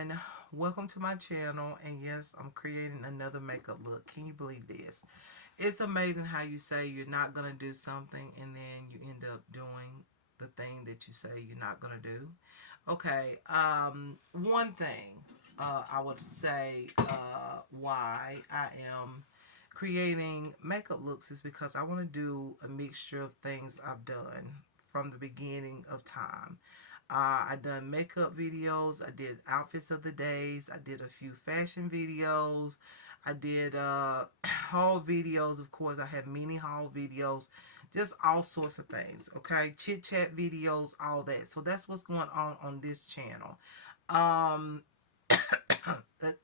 everyone. Welcome to my channel. And yes, I'm creating another makeup look. Can you believe this? It's amazing how you say you're not going to do something and then you end up doing the thing that you say you're not going to do. Okay, one thing I would say why I am creating makeup looks is because I want to do a mixture of things I've done from the beginning of time. I done makeup videos. I did outfits of the days. I did a few fashion videos. I did haul videos. Of course, I have mini haul videos. Just all sorts of things. Okay, chit chat videos, all that. So that's what's going on this channel. Um,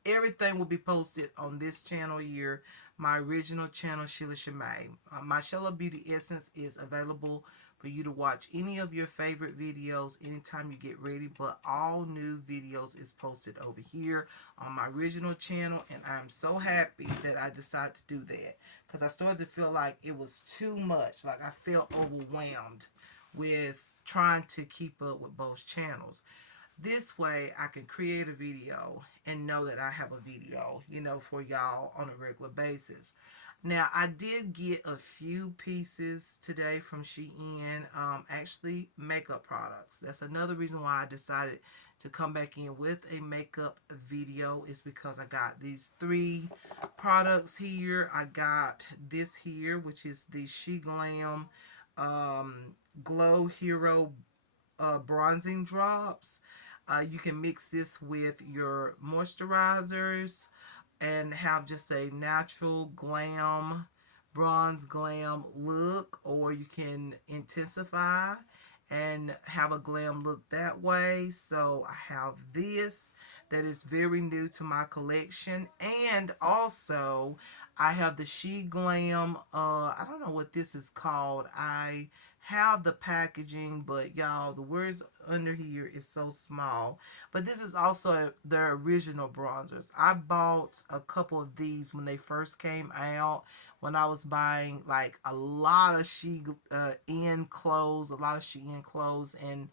Everything will be posted on this channel here, my original channel, Sheila Shemay. My Sheila Beauty Essence is available for you to watch any of your favorite videos anytime you get ready, but all new videos is posted over here on my original channel, and I'm so happy that I decided to do that because I started to feel like it was too much. Like I felt overwhelmed with trying to keep up with both channels. This way I can create a video and know that I have a video, for y'all on a regular basis. Now, I did get a few pieces today from Shein, actually makeup products. That's another reason why I decided to come back in with a makeup video is because I got these three products here. I got this here, which is the She Glam Glow Hero bronzing drops. You can mix this with your moisturizers and have just a natural glam, bronze glam look, or you can intensify and have a glam look that way. So I have this that is very new to my collection, and also I have the She Glam. I don't know what this is called. I have the packaging, but y'all, the words under here is so small. But this is also their original bronzers. I bought a couple of these when they first came out, when I was buying like a lot of Shein clothes, a lot of Shein clothes, and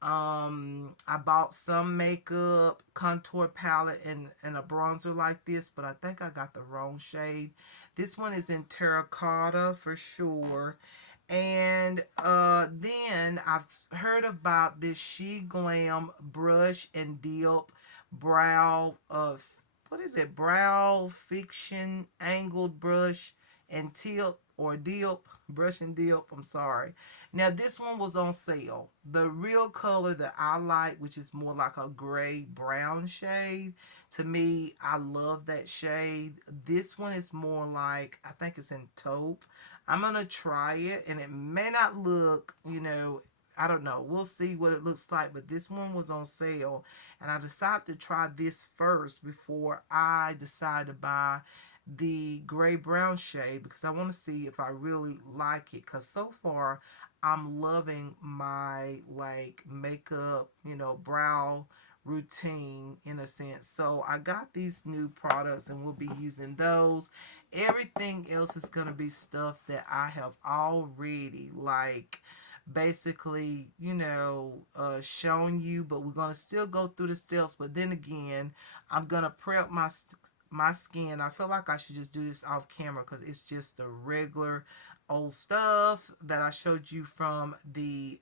I bought some makeup contour palette and a bronzer like this, but I think I got the wrong shade. This one is in terracotta for sure. And then I've heard about this She Glam brush and dip brow what is it? Brow fiction angled brush and tip or dip, brush and dip. I'm sorry. Now this one was on sale. The real color that I like, which is more like a gray brown shade, to me, I love that shade. This one is more like, I think it's in taupe. I'm gonna try it, and it may not look, I don't know. We'll see what it looks like. But this one was on sale, and I decided to try this first before I decide to buy the gray brown shade because I want to see if I really like it. Because so far, I'm loving my like makeup, brow routine in a sense. So I got these new products and we'll be using those. Everything else is going to be stuff that I have already like basically, shown you, but we're going to still go through the steps. But then again, I'm going to prep my skin. I feel like I should just do this off camera because it's just the regular old stuff that I showed you from the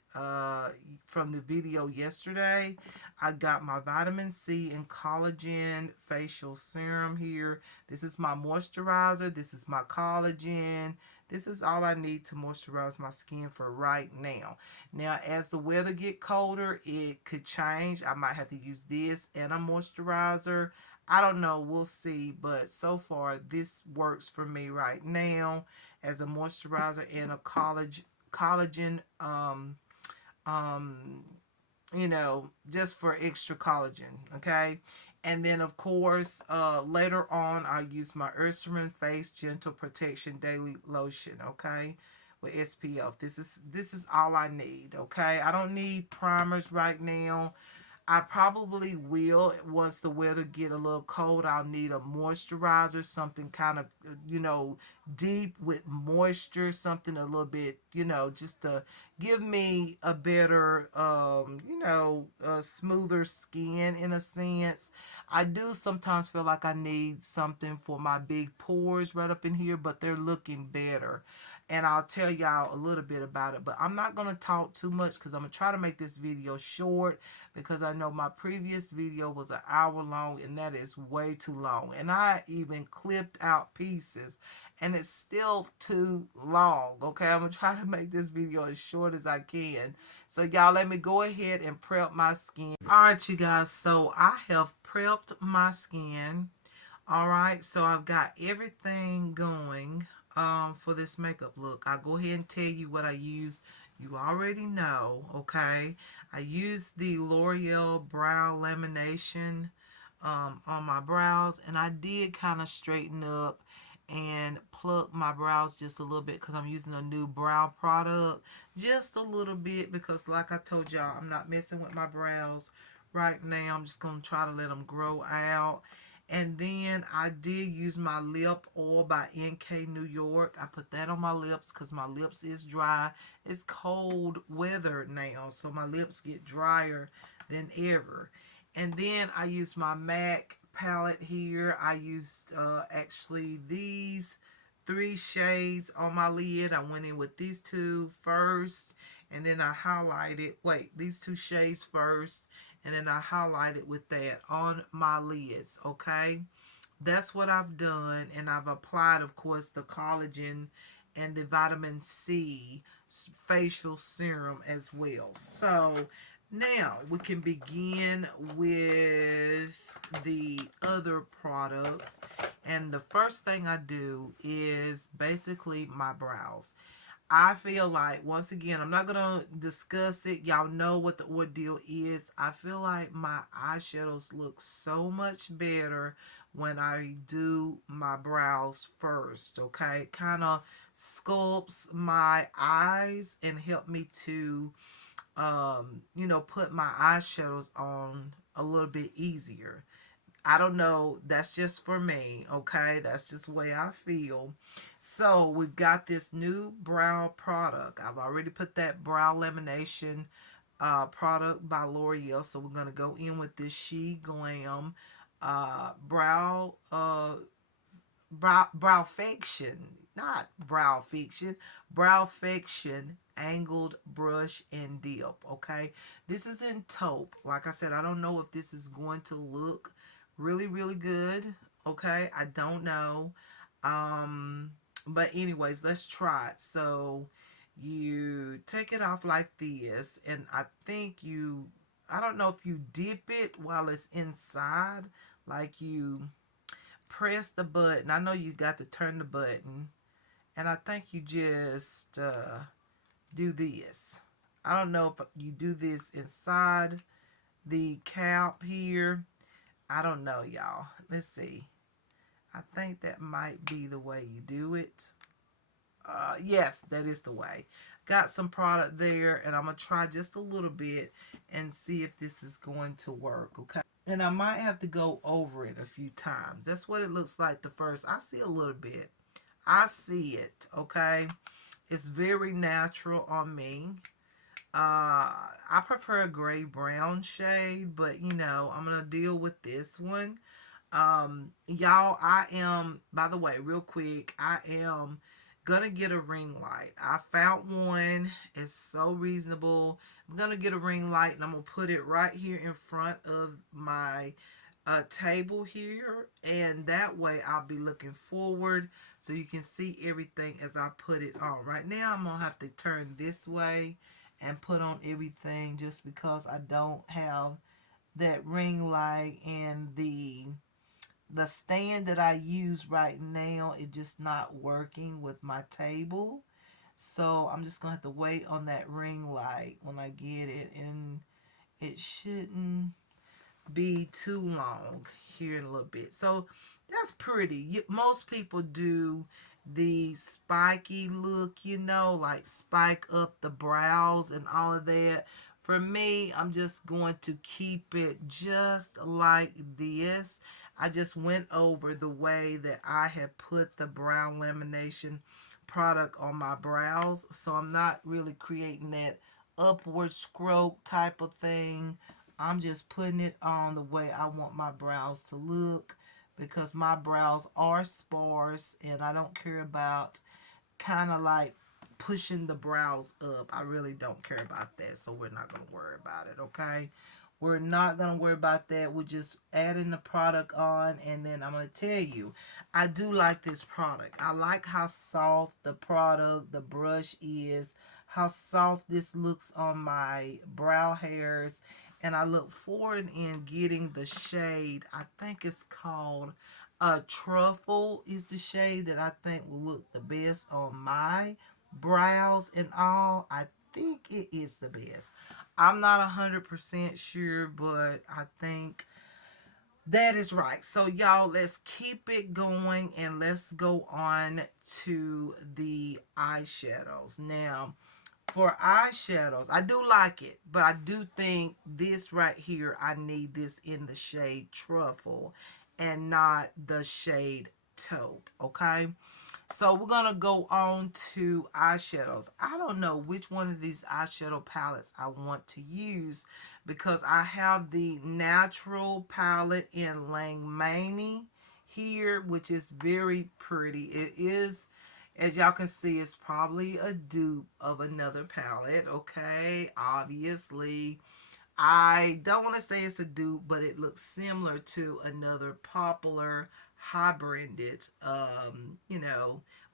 video yesterday. I got my vitamin C and collagen facial serum here. This is my moisturizer. This is my collagen. This is all I need to moisturize my skin for right now. Now, as the weather get colder, it could change. I might have to use this and a moisturizer. I don't know. We'll see. But so far, this works for me right now as a moisturizer and a collagen um just for extra collagen, okay? And then of course, later on, I use my Eucerin Face Gentle Protection Daily Lotion, okay, with SPF. This is all I need, okay? I don't need primers right now. I probably will once the weather get a little cold. I'll need a moisturizer, something kind of, deep with moisture, something a little bit, just to give me a better, smoother skin in a sense. I do sometimes feel like I need something for my big pores right up in here, but they're looking better. And I'll tell y'all a little bit about it, but I'm not going to talk too much because I'm going to try to make this video short, because I know my previous video was an hour long and that is way too long. And I even clipped out pieces and it's still too long. Okay, I'm going to try to make this video as short as I can. So y'all, let me go ahead and prep my skin. Alright, you guys, so I have prepped my skin. Alright, so I've got everything going for this makeup look. I'll go ahead and tell you what I use. You already know, okay? I use the L'Oreal Brow Lamination on my brows, and I did kind of straighten up and pluck my brows just a little bit because I'm using a new brow product. Just a little bit because, like I told y'all, I'm not messing with my brows right now. I'm just going to try to let them grow out. And then I did use my lip oil by NK New York. I put that on my lips because my lips is dry. It's cold weather now, so my lips get drier than ever. And then I used my MAC palette here. I used actually these 3 shades on my lid. I went in with these 2 first, and then I highlighted, these 2 shades first, and then I highlighted with that on my lids, okay? That's what I've done, and I've applied, of course, the collagen and the vitamin C facial serum as well. So now we can begin with the other products, and the first thing I do is basically my brows. I feel like, once again, I'm not going to discuss it. Y'all know what the ordeal is. I feel like my eyeshadows look so much better when I do my brows first, okay? Kind of sculpts my eyes and help me to, put my eyeshadows on a little bit easier. I don't know. That's just for me, okay? That's just the way I feel. So we've got this new brow product. I've already put that brow lamination product by L'Oreal. So we're going to go in with this She Glam brow fiction, not brow fiction, brow fiction angled brush and dip, okay? This is in taupe. Like I said, I don't know if this is going to look really, really good, okay? I don't know. But anyways, let's try it. So you take it off like this, and I don't know if you dip it while it's inside, like you press the button. I know you got to turn the button, and I think you just do this. I don't know if you do this inside the cap here. I don't know, y'all. Let's see. I think that might be the way you do it. Yes, that is the way. Got some product there, and I'm going to try just a little bit and see if this is going to work, okay? And I might have to go over it a few times. That's what it looks like the first. I see a little bit. I see it, okay? It's very natural on me. I prefer a gray brown shade, but I'm gonna deal with this one. Y'all, I am, by the way, real quick, I am gonna get a ring light. I found one. It's so reasonable. I'm gonna get a ring light, and I'm gonna put it right here in front of my table here, and that way I'll be looking forward so you can see everything as I put it on. Right now I'm gonna have to turn this way and put on everything just because I don't have that ring light, and the stand that I use right now is just not working with my table. So I'm just gonna have to wait on that ring light when I get it, and it shouldn't be too long here in a little bit. So that's pretty. Most people do the spiky look, like spike up the brows and all of that. For me, I'm just going to keep it just like this. I just went over the way that I had put the brown lamination product on my brows. So I'm not really creating that upward stroke type of thing. I'm just putting it on the way I want my brows to look because my brows are sparse and I don't care about kind of like pushing the brows up. I really don't care about that, so we're not going to worry about it, okay? We're not going to worry about that. We're just adding the product on, and then I'm going to tell you, I do like this product. I like how soft the product, the brush is, how soft this looks on my brow hairs, and I look forward in getting the shade. I think it's called Truffle is the shade that I think will look the best on my brows and all. I think it is the best. I'm not 100% sure, but I think that is right. So y'all, let's keep it going and let's go on to the eyeshadows. Now, for eyeshadows, I do like it, but I do think this right here, I need this in the shade Truffle and not the shade Taupe, okay? So we're going to go on to eyeshadows. I don't know which one of these eyeshadow palettes I want to use because I have the natural palette in Langmani here, which is very pretty. It is, as y'all can see, it's probably a dupe of another palette, okay? Obviously, I don't want to say it's a dupe, but it looks similar to another popular high-branded,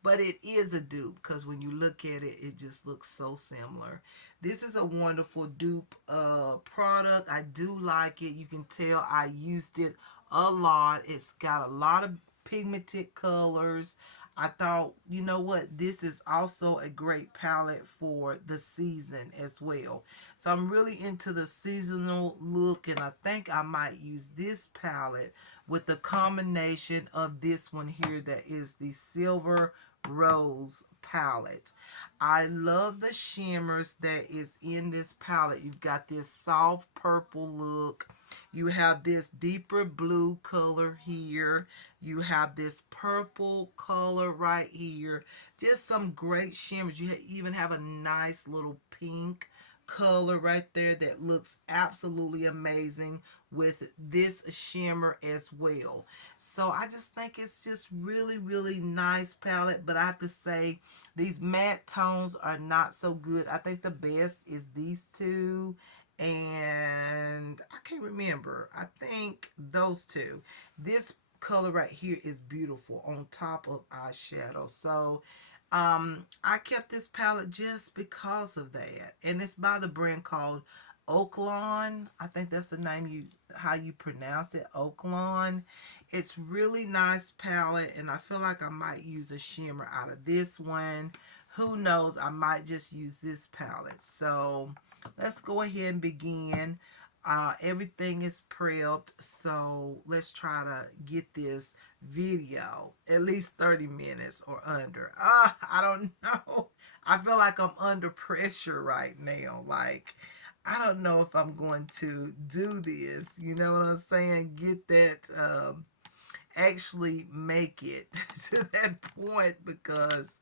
but it is a dupe because when you look at it, it just looks so similar. This is a wonderful dupe product. I do like it. You can tell I used it a lot. It's got a lot of pigmented colors. I thought, you know what, this is also a great palette for the season as well. So I'm really into the seasonal look, and I think I might use this palette with the combination of this one here that is the Silver Rose palette. I love the shimmers that is in this palette. You've got this soft purple look. You have this deeper blue color here. You have this purple color right here. Just some great shimmers. You even have a nice little pink color right there that looks absolutely amazing with this shimmer as well. So I just think it's just really nice palette, but I have to say these matte tones are not so good. I think the best is these two, and I can't remember. I think those two. This color right here is beautiful on top of eyeshadow. So I kept this palette just because of that. And it's by the brand called Oaklawn. I think that's the name, how you pronounce it, Oaklawn. It's really nice palette, and I feel like I might use a shimmer out of this one. Who knows, I might just use this palette. So let's go ahead and begin. Everything is prepped, so let's try to get this video at least 30 minutes or under. I don't know. I feel like I'm under pressure right now. Like, I don't know if I'm going to do this. You know what I'm saying? Get that, actually make it to that point because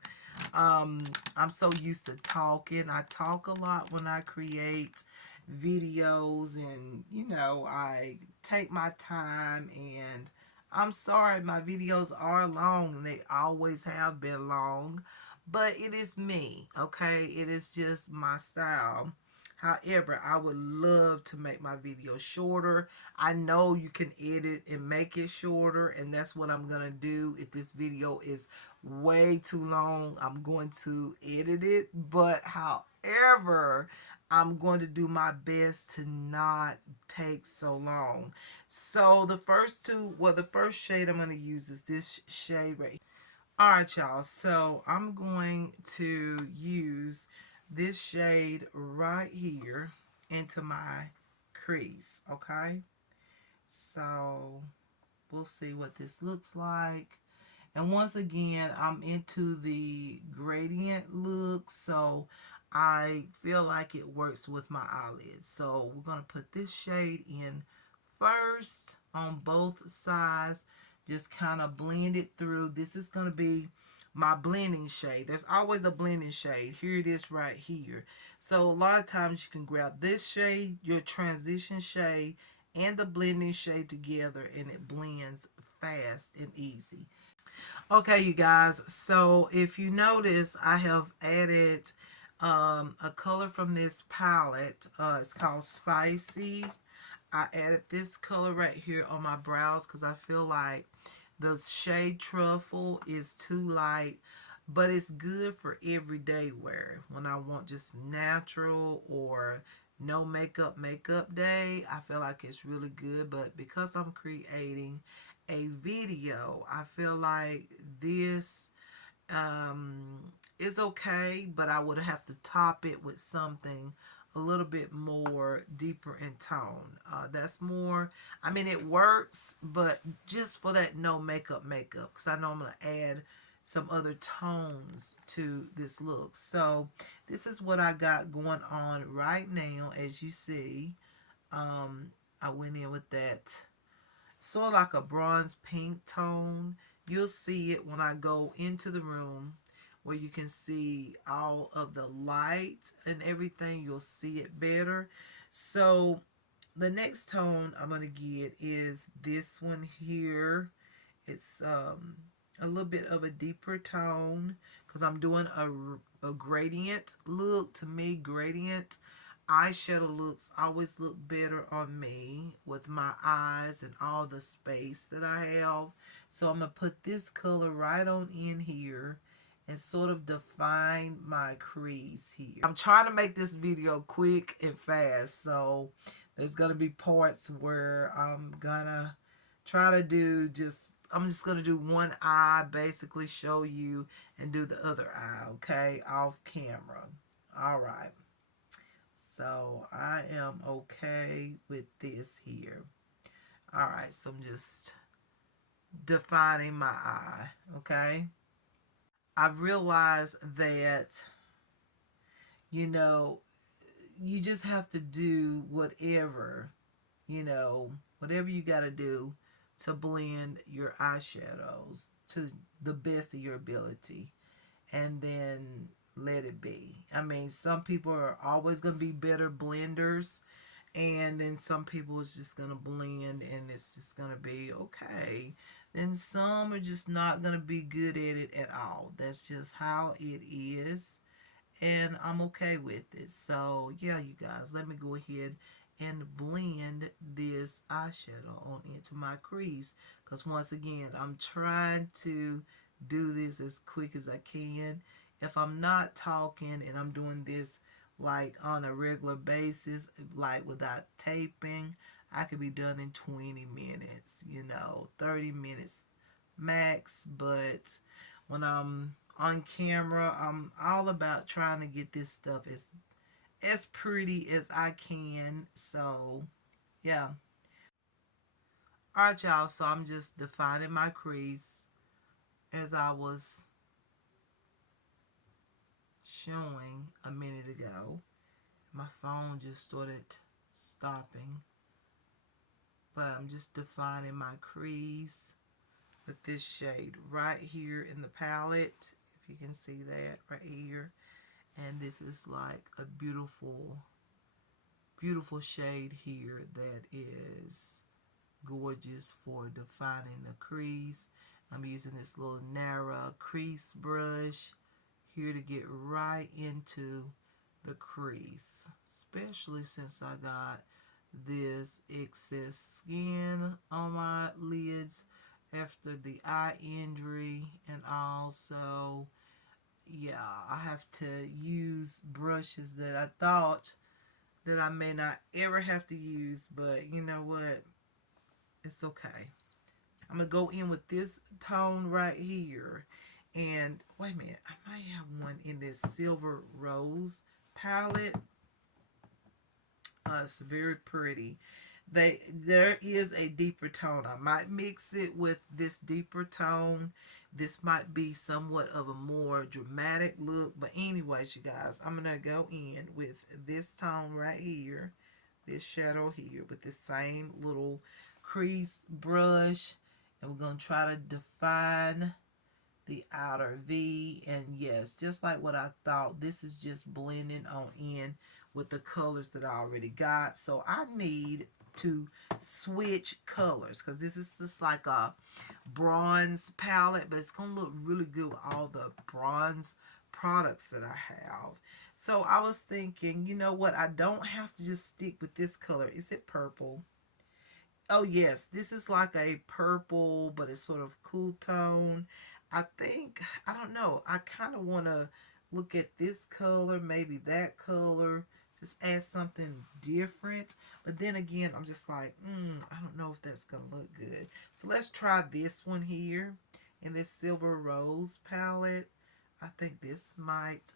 I'm so used to talking. I talk a lot when I create videos, and I take my time, and I'm sorry my videos are long and they always have been long, but it is me, okay? It is just my style. However, I would love to make my video shorter. I know you can edit and make it shorter, and that's what I'm going to do. If this video is way too long, I'm going to edit it. But however, I'm going to do my best to not take so long. So the first the first shade I'm going to use is this shade right here. Alright, y'all, so I'm going to use this shade right here into my crease, okay? So we'll see what this looks like. And once again, I'm into the gradient look, so I feel like it works with my eyelids. So we're going to put this shade in first on both sides. Just kind of blend it through. This is going to be my blending shade. There's always a blending shade. Here it is right here. So a lot of times you can grab this shade, your transition shade, and the blending shade together, and it blends fast and easy. Okay, you guys, so if you notice, I have added a color from this palette. It's called Spicy. I added this color right here on my brows because I feel like the shade Truffle is too light, but it's good for everyday wear. When I want just natural or no makeup day, I feel like it's really good. But because I'm creating a video, I feel like this is okay, but I would have to top it with something a little bit more deeper in tone. That's more, I mean, it works, but just for that no makeup, because I know I'm going to add some other tones to this look. So this is what I got going on right now. As you see, I went in with that sort of like a bronze pink tone. You'll see it when I go into the room where you can see all of the light and everything. You'll see it better. So the next tone I'm going to get is this one here. It's a little bit of a deeper tone because I'm doing a gradient look. To me, gradient eyeshadow looks always look better on me with my eyes and all the space that I have. So I'm going to put this color right on in here and sort of define my crease here. I'm trying to make this video quick and fast, so there's going to be parts where I'm going to try to do I'm just going to do one eye, basically show you, and do the other eye, okay, off camera. All right. So I am okay with this here. All right, so I'm just defining my eye, okay? I've realized that, you know, you just have to do whatever, whatever you got to do to blend your eyeshadows to the best of your ability. And then let it be. I mean, some people are always going to be better blenders, and then some people is just going to blend and it's just going to be okay. Then some are just not going to be good at it at all. That's just how it is, and I'm okay with it. So yeah, you guys, let me go ahead and blend this eyeshadow on into my crease, because once again, I'm trying to do this as quick as I can. If I'm not talking and I'm doing this like on a regular basis, like without taping, I could be done in 20 minutes, 30 minutes max. But when I'm on camera, I'm all about trying to get this stuff as pretty as I can. So yeah. Alright, y'all, so I'm just defining my crease as I was showing a minute ago. My phone just started stopping, but I'm just defining my crease with this shade right here in the palette, if you can see that right here. And this is like a beautiful shade here that is gorgeous for defining the crease. I'm using this little narrow crease brush here to get right into the crease, especially since I got this excess skin on my lids after the eye injury, and also yeah, I have to use brushes that I thought that I may not ever have to use, but you know what, it's okay. I'm gonna go in with this tone right here, and wait a minute, I might have one in this Silver Rose palette. It's very pretty. There is a deeper tone. I might mix it with this deeper tone. This might be somewhat of a more dramatic look, but anyways, you guys, I'm gonna go in with this tone right here, this shadow here, with this same little crease brush, and we're gonna try to define the outer V. And yes, just like what I thought, this is just blending on in with the colors that I already got. So I need to switch colors because this is just like a bronze palette, but it's gonna look really good with all the bronze products that I have. So I was thinking, you know what, I don't have to just stick with this color. Is it purple? Oh yes, this is like a purple, but it's sort of cool tone. I think, I don't know, I kind of want to look at this color, maybe that color, just add something different. But then again, I'm just like, I don't know if that's going to look good. So let's try this one here in this Silver Rose palette. I think this might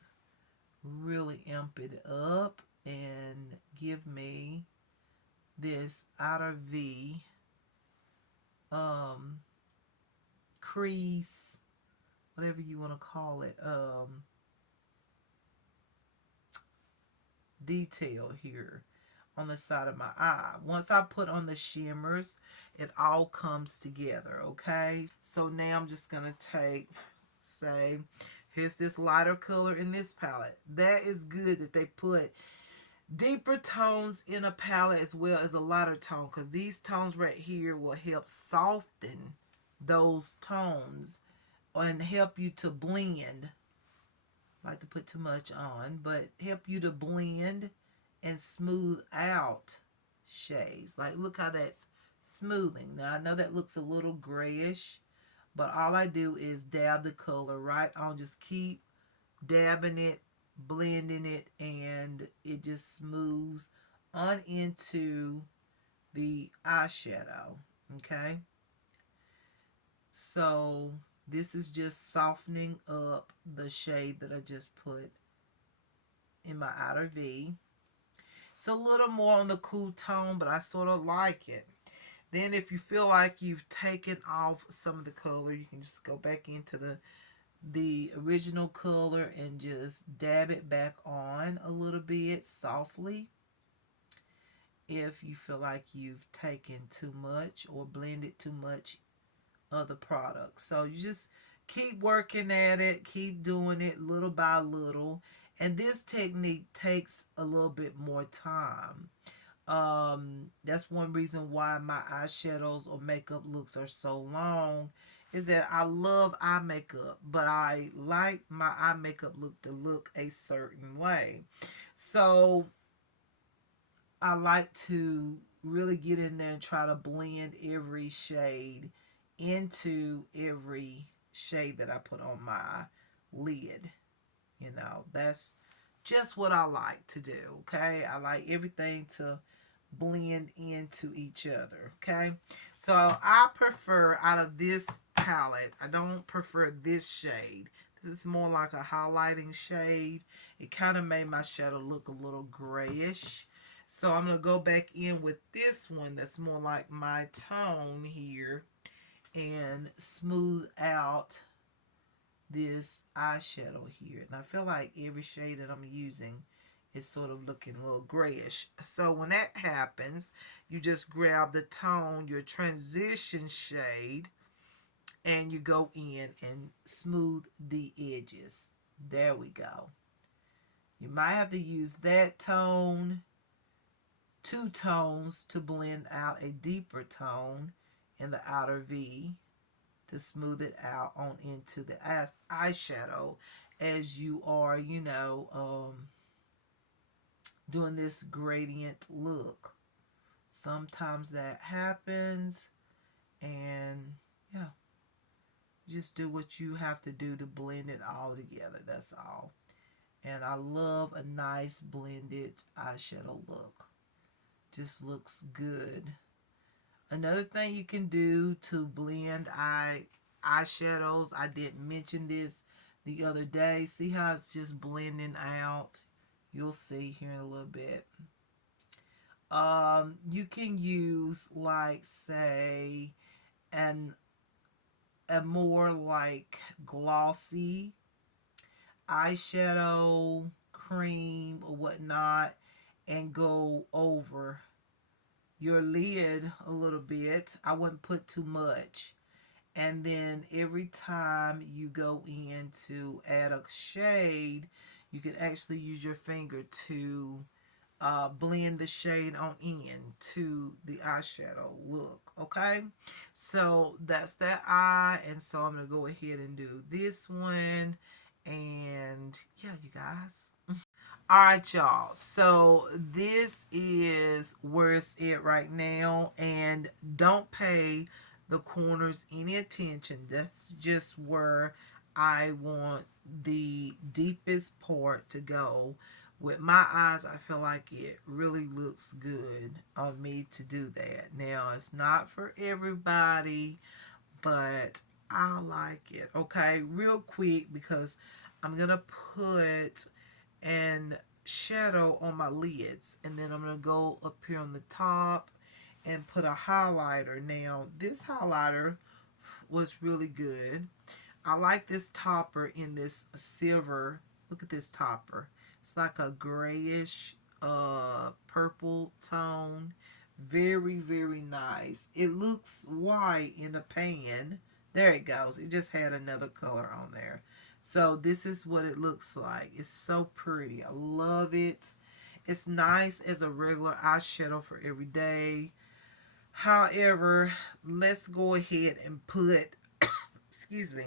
really amp it up and give me this outer V crease, whatever you want to call it, detail here on the side of my eye. Once I put on the shimmers, it all comes together, okay? So now I'm just going to take, say, here's this lighter color in this palette. That is good that they put deeper tones in a palette as well as a lighter tone, because these tones right here will help soften those tones and help you to blend. I like to put too much on, but help you to blend and smooth out shades. Like, look how that's smoothing. Now I know that looks a little grayish, but all I do is dab the color right on. Just keep dabbing it, blending it, and it just smooths on into the eyeshadow. Okay, so this is just softening up the shade that I just put in my outer V. It's a little more on the cool tone, but I sort of like it. Then if you feel like you've taken off some of the color, you can just go back into the original color and just dab it back on a little bit softly if you feel like you've taken too much or blended too much of the product. So you just keep working at it, keep doing it little by little, and this technique takes a little bit more time. That's one reason why my eyeshadows or makeup looks are so long, is that I love eye makeup, but I like my eye makeup look to look a certain way. So I like to really get in there and try to blend every shade into every shade that I put on my lid. You know, that's just what I like to do, okay? I like everything to blend into each other, okay? So I prefer, out of this palette, I don't prefer this shade. This is more like a highlighting shade. It kind of made my shadow look a little grayish. So I'm going to go back in with this one that's more like my tone here and smooth out this eyeshadow here. And I feel like every shade that I'm using is sort of looking a little grayish. So when that happens, you just grab the tone, your transition shade, and you go in and smooth the edges. There we go. You might have to use that tone, two tones to blend out a deeper tone in the outer V to smooth it out on into the eyeshadow as you are, you know, doing this gradient look. Sometimes that happens, and yeah, just do what you have to do to blend it all together. That's all. And I love a nice blended eyeshadow look. Just looks good. Another thing you can do to blend eyeshadows, I didn't mention this the other day. See how it's just blending out? You'll see here in a little bit. You can use, like, say, a more like glossy eyeshadow, cream or whatnot, and go over your lid a little bit. I wouldn't put too much. And then every time you go in to add a shade, you can actually use your finger to blend the shade on in to the eyeshadow look. Okay, so that's that eye, and so I'm gonna go ahead and do this one. And yeah, you guys. All right, y'all. So this is where it's at right now, and don't pay the corners any attention. That's just where I want the deepest part to go. With my eyes, I feel like it really looks good on me to do that. Now, it's not for everybody, but I like it. Okay, real quick, because I'm gonna put an shadow on my lids, and then I'm gonna go up here on the top and put a highlighter. Now this highlighter was really good. I like this topper in this silver. Look at this topper. It's like a grayish purple tone. Very, very nice. It looks white in a pan. There it goes. It just had another color on there. So this is what it looks like. It's so pretty. I love it. It's nice as a regular eyeshadow for every day. However, let's go ahead and put, excuse me,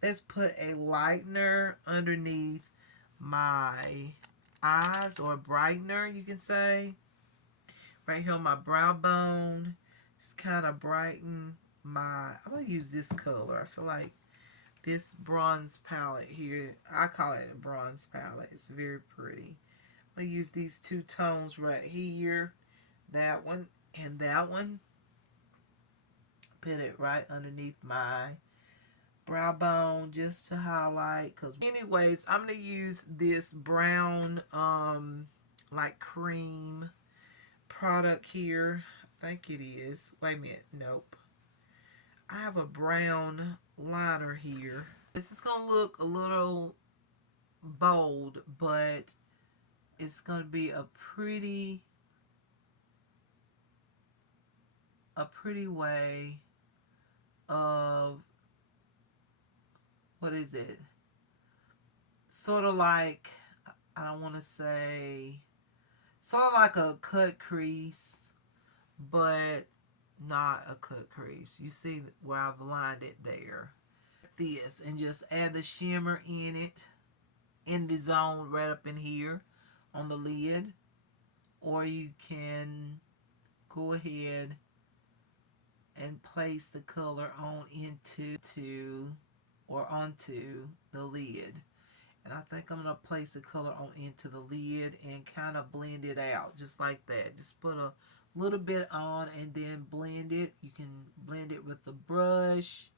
let's put a lightener underneath my eyes, or a brightener, you can say. Right here on my brow bone. Just kind of brighten my, I'm going to use this color. I feel like this bronze palette here, I call it a bronze palette. It's very pretty. I'm going to use these two tones right here. That one and that one. Put it right underneath my brow bone just to highlight. Cause anyways, I'm going to use this brown like cream product here. I think it is. Wait a minute. Nope. I have a brown liner here. This is going to look a little bold, but it's going to be a pretty way of, what is it? Sort of like, I don't want to say, sort of like a cut crease, but not a cut crease. You see where I've lined it there. This, and just add the shimmer in it, in the zone right up in here on the lid. Or you can go ahead and place the color on onto the lid. And I think I'm going to place the color on into the lid and kind of blend it out just like that. Just put a little bit on and then blend it. You can blend it with a brush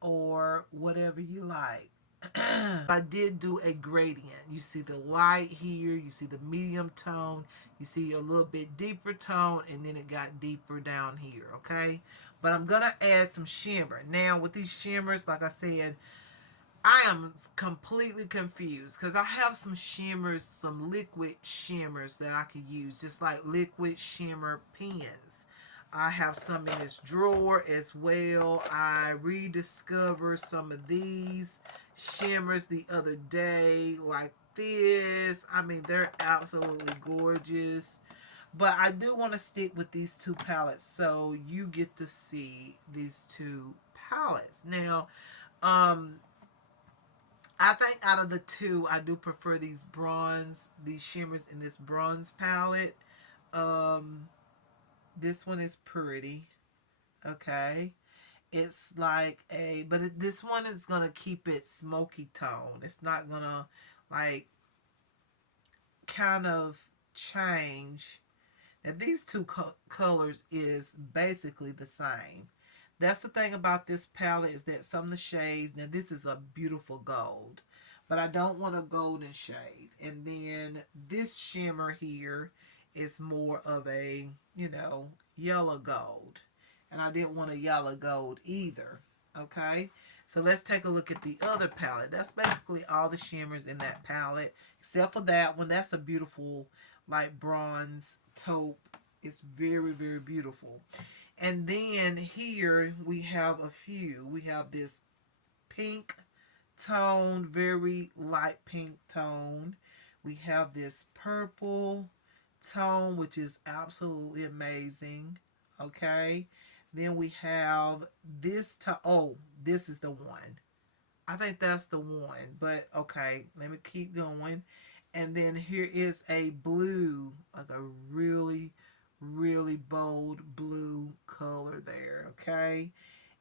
or whatever you like. I did do a gradient. You see the light here, you see the medium tone, you see a little bit deeper tone, and then it got deeper down here, okay? But I'm going to add some shimmer. Now with these shimmers, like I said, I am completely confused because I have some shimmers, some liquid shimmers that I could use, just like liquid shimmer pens. I have some in this drawer as well. I rediscovered some of these shimmers the other day, like this. I mean, they're absolutely gorgeous. But I do want to stick with these two palettes, so you get to see these two palettes. Now, I think out of the two, I do prefer these shimmers in this bronze palette. This one is pretty. Okay. It's like this one is going to keep it smoky tone. It's not going to like kind of change. Now these two colors is basically the same. That's the thing about this palette, is that some of the shades, now this is a beautiful gold, but I don't want a golden shade. And then this shimmer here is more of a, yellow gold. And I didn't want a yellow gold either. Okay, so let's take a look at the other palette. That's basically all the shimmers in that palette, except for that one. That's a beautiful, like, bronze taupe. It's very, very beautiful. And then here we have a few. We have this pink tone, very light pink tone. We have this purple tone, which is absolutely amazing. Okay. Then we have this tone. Oh, this is the one. I think that's the one. But okay, let me keep going. And then here is a blue, like a really, really bold blue color there. Okay.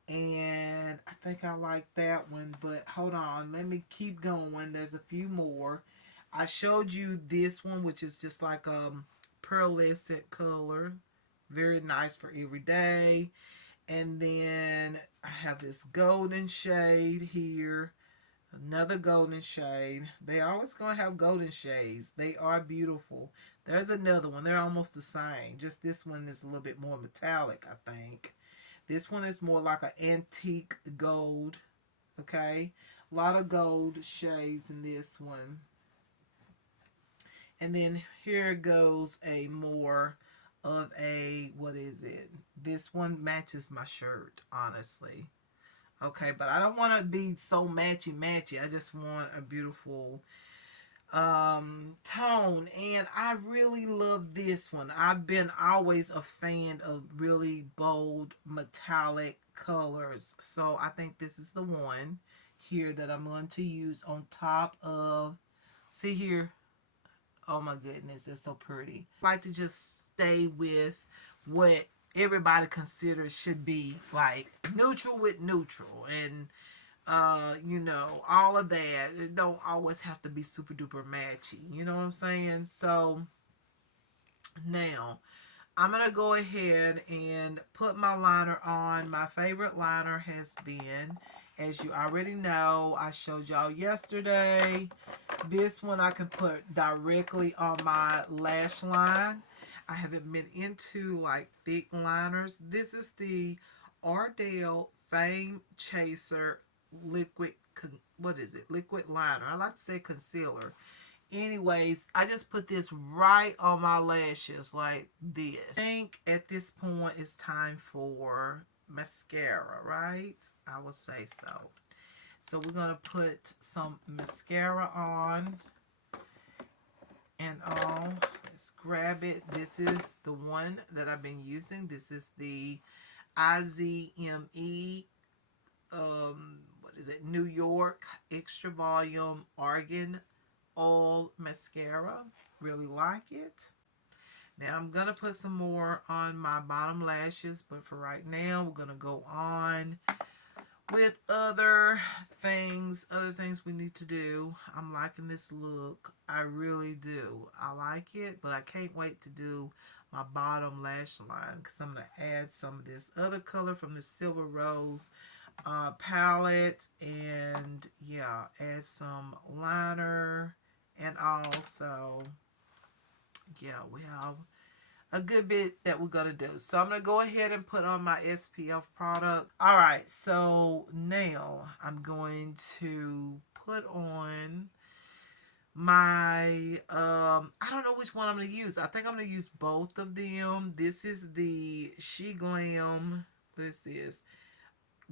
And I think I like that one, but hold on, let me keep going. There's a few more. I showed you this one, which is just like pearlescent color, very nice for every day. And then I have this golden shade here, another golden shade. They always gonna have golden shades. They are beautiful. There's another one. They're almost the same. Just this one is a little bit more metallic, I think. This one is more like an antique gold. Okay. A lot of gold shades in this one. And then here goes a more of a, what is it? This one matches my shirt, honestly. Okay, but I don't want to be so matchy. I just want a beautiful tone, and I really love this one. I've been always a fan of really bold metallic colors, so I think this is the one here that I'm going to use on top of, see here, oh my goodness, it's so pretty. I like to just stay with what everybody considers should be like neutral with neutral, and you know, all of that. It don't always have to be super duper matchy. You know what I'm saying? So now I'm gonna go ahead and put my liner on. My favorite liner has been, as you already know, I showed y'all yesterday. This one I can put directly on my lash line. I haven't been into like thick liners. This is the Ardell Fame Chaser liquid, what is it, liquid liner. I like to say concealer. Anyways, I just put this right on my lashes like this. I think at this point it's time for mascara, right? I would say so. So we're going to put some mascara on and all. Let's grab it. This is the one that I've been using. This is the IZME what is it, New York Extra Volume Argan Oil Mascara. Really like it. Now I'm gonna put some more on my bottom lashes, but for right now we're gonna go on with other things we need to do. I'm liking this look. I really do. I like it, but I can't wait to do my bottom lash line because I'm gonna add some of this other color from the Silver Rose palette, and yeah, add some liner and also, yeah, we have a good bit that we're gonna do. So I'm gonna go ahead and put on my SPF product. All right, so now I'm going to put on my I don't know which one I'm gonna use. I think I'm gonna use both of them. This is the SheGlam, what is this,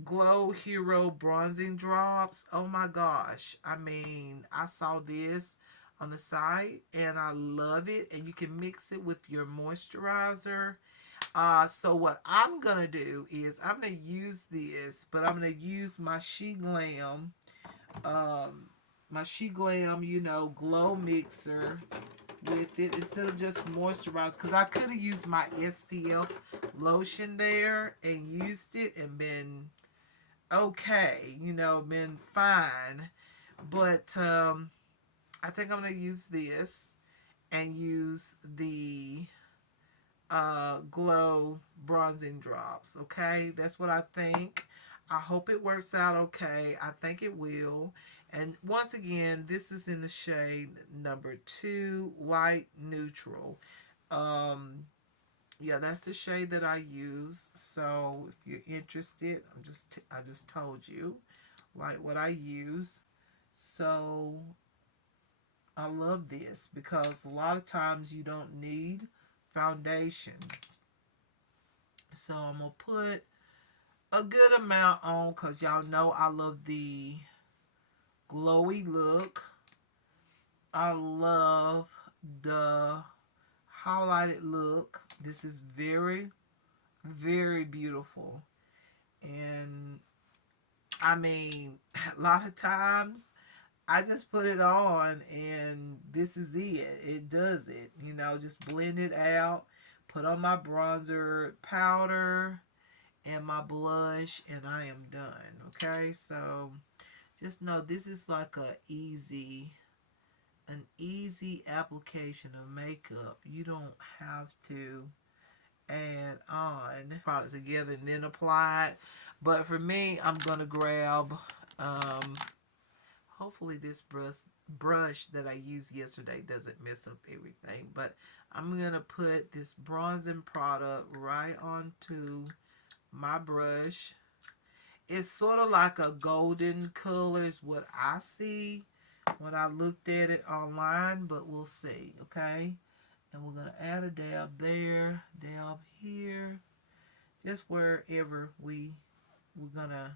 Glow Hero Bronzing Drops. Oh my gosh. I mean, I saw this on the site and I love it. And you can mix it with your moisturizer. So what I'm going to do is I'm going to use this, but I'm going to use my SheGlam, you know, glow mixer with it instead of just moisturize, because I could have used my SPF lotion there and used it and been okay, you know, been fine. But I think I'm going to use this and use the Glow Bronzing Drops, okay? That's what I think. I hope it works out okay. I think it will. And once again, this is in the shade number 2, Light Neutral. yeah, that's the shade that I use. So if you're interested, I just told you like what I use. So I love this because a lot of times you don't need foundation. So I'm gonna put a good amount on because y'all know I love the glowy look. I love the highlighted look. This is very, very beautiful. And I mean, a lot of times I just put it on and this is it. It does it. You know, just blend it out, put on my bronzer powder and my blush, and I am done. Okay, so just know this is like an easy application of makeup. You don't have to add on products together and then apply it. But for me, I'm gonna grab hopefully this brush that I used yesterday doesn't mess up everything. But I'm gonna put this bronzing product right onto my brush. It's sort of like a golden color is what I see when I looked at it online, but we'll see, okay? And we're going to add a dab there, dab here, just wherever we're going to,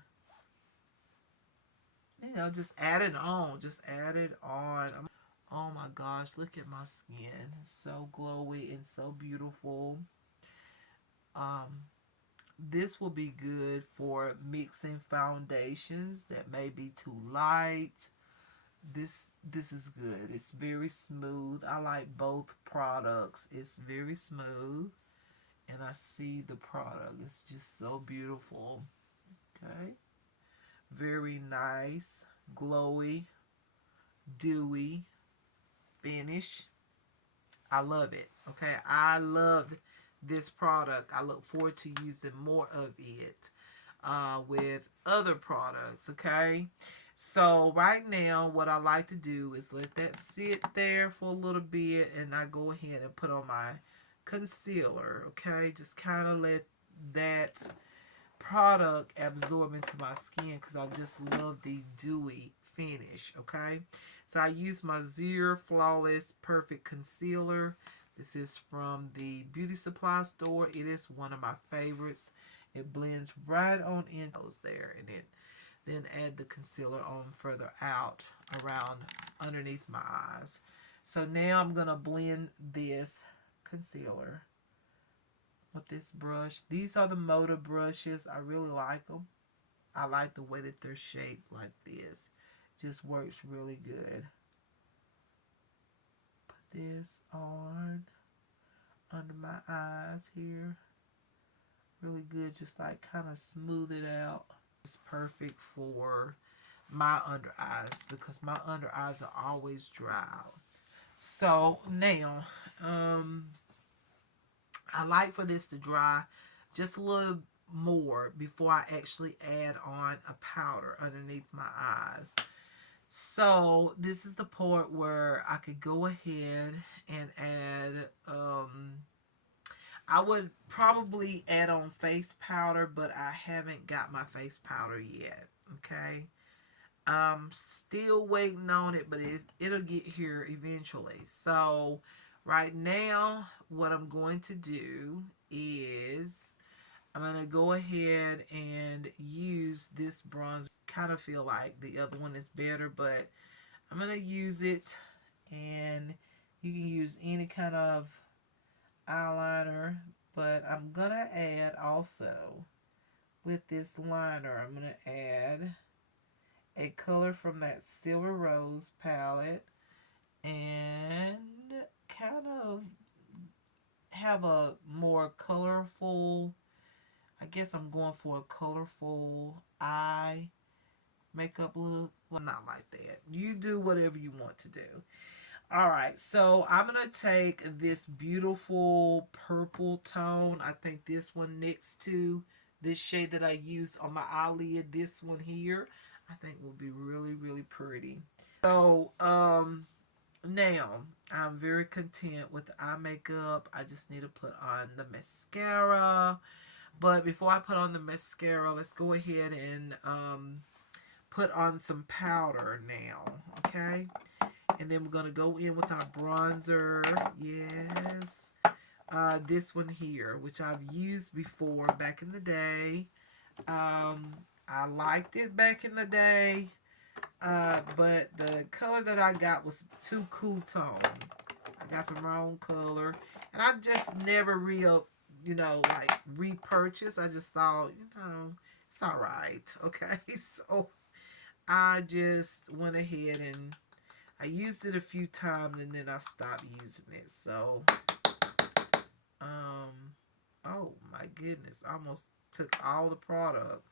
just add it on. Just add it on. Oh my gosh, look at my skin. It's so glowy and so beautiful. This will be good for mixing foundations that may be too light. This is good. It's very smooth. I like both products. It's very smooth, and I see the product. It's just so beautiful. Okay, very nice, glowy, dewy finish. I love it. Okay, I love this product. I look forward to using more of it with other products. Okay, so right now what I like to do is let that sit there for a little bit, and I go ahead and put on my concealer. Okay, just kind of let that product absorb into my skin because I just love the dewy finish. Okay, so I use my Zero Flawless Perfect Concealer. This is from the beauty supply store. It is one of my favorites. It blends right on in those there, and then add the concealer on further out around underneath my eyes. So now I'm gonna blend this concealer with this brush. These are the Moda brushes. I really like them. I like the way that they're shaped like this. Just works really good. Put this on under my eyes here. Really good. Just like kind of smooth it out. It's perfect for my under eyes because my under eyes are always dry. So now, I like for this to dry just a little more before I actually add on a powder underneath my eyes. So this is the part where I could go ahead and add, I would probably add on face powder, but I haven't got my face powder yet. Okay. I'm still waiting on it, but it'll get here eventually. So right now, what I'm going to do is I'm going to go ahead and use this bronze. Kind of feel like the other one is better, but I'm going to use it, and you can use any kind of eyeliner, but I'm going to add also with this liner, I'm going to add a color from that Silver Rose palette and kind of have a more colorful, I guess I'm going for a colorful eye makeup look. Well, not like that. You do whatever you want to do. Alright, so I'm going to take this beautiful purple tone. I think this one next to this shade that I use on my eyelid, this one here, I think will be really, really pretty. So, Now, I'm very content with the eye makeup. I just need to put on the mascara. But before I put on the mascara, let's go ahead and put on some powder now. Okay? And then we're going to go in with our bronzer. Yes. This one here, which I've used before back in the day. I liked it back in the day. But the color that I got was too cool tone. I got the wrong color. And I just never like repurchase. I just thought, it's alright. Okay. So I just went ahead and I used it a few times and then I stopped using it. So, oh my goodness. I almost took all the product.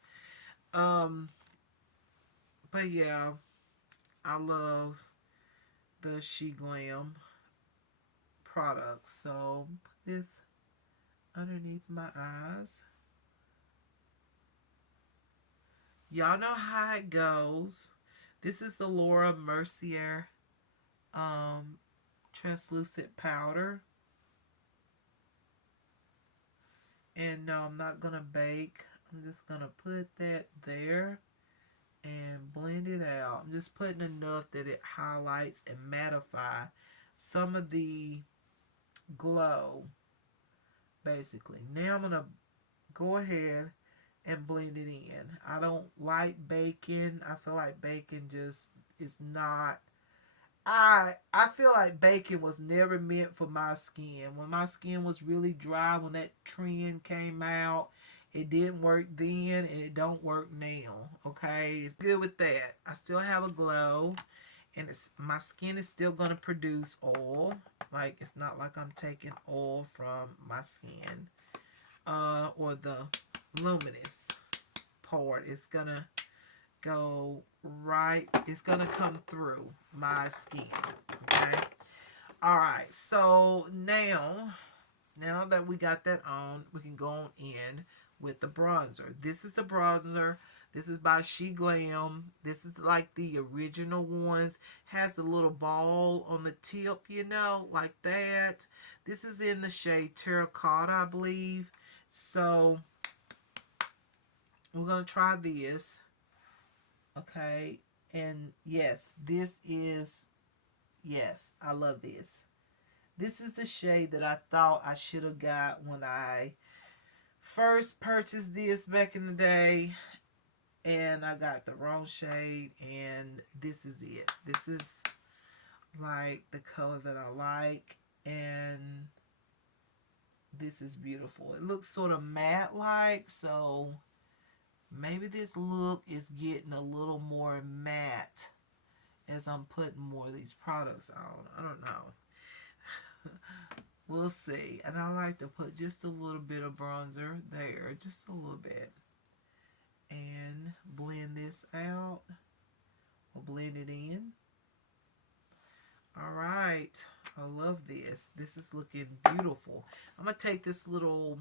But yeah, I love the SheGlam products. So put this underneath my eyes. Y'all know how it goes. This is the Laura Mercier translucent powder. And no, I'm not going to bake. I'm just going to put that there and blend it out. I'm just putting enough that it highlights and mattify some of the glow, basically. Now I'm going to go ahead and blend it in. I don't like baking. I feel like baking just is not... I feel like baking was never meant for my skin. When my skin was really dry, when that trend came out, it didn't work then and it don't work now. Okay, it's good with that. I still have a glow, and my skin is still gonna produce oil. Like, it's not like I'm taking oil from my skin, or the luminous part. It's gonna go right, it's gonna come through my skin. Okay, all right, so now that we got that on, we can go on in with the bronzer. This is the bronzer. This is by SheGlam. This is like the original ones. Has the little ball on the tip, like that. This is in the shade Terracotta, I believe. So we're gonna try this. Okay, and yes, I love this. This is the shade that I thought I should have got when I first purchased this back in the day, and I got the wrong shade, and this is it. This is like the color that I like, and this is beautiful. It looks sort of matte like, so maybe this look is getting a little more matte as I'm putting more of these products on. I don't know. We'll see. And I like to put just a little bit of bronzer there, just a little bit, and blend this out. We'll blend it in. All right, I love this. This is looking beautiful. I'm gonna take this little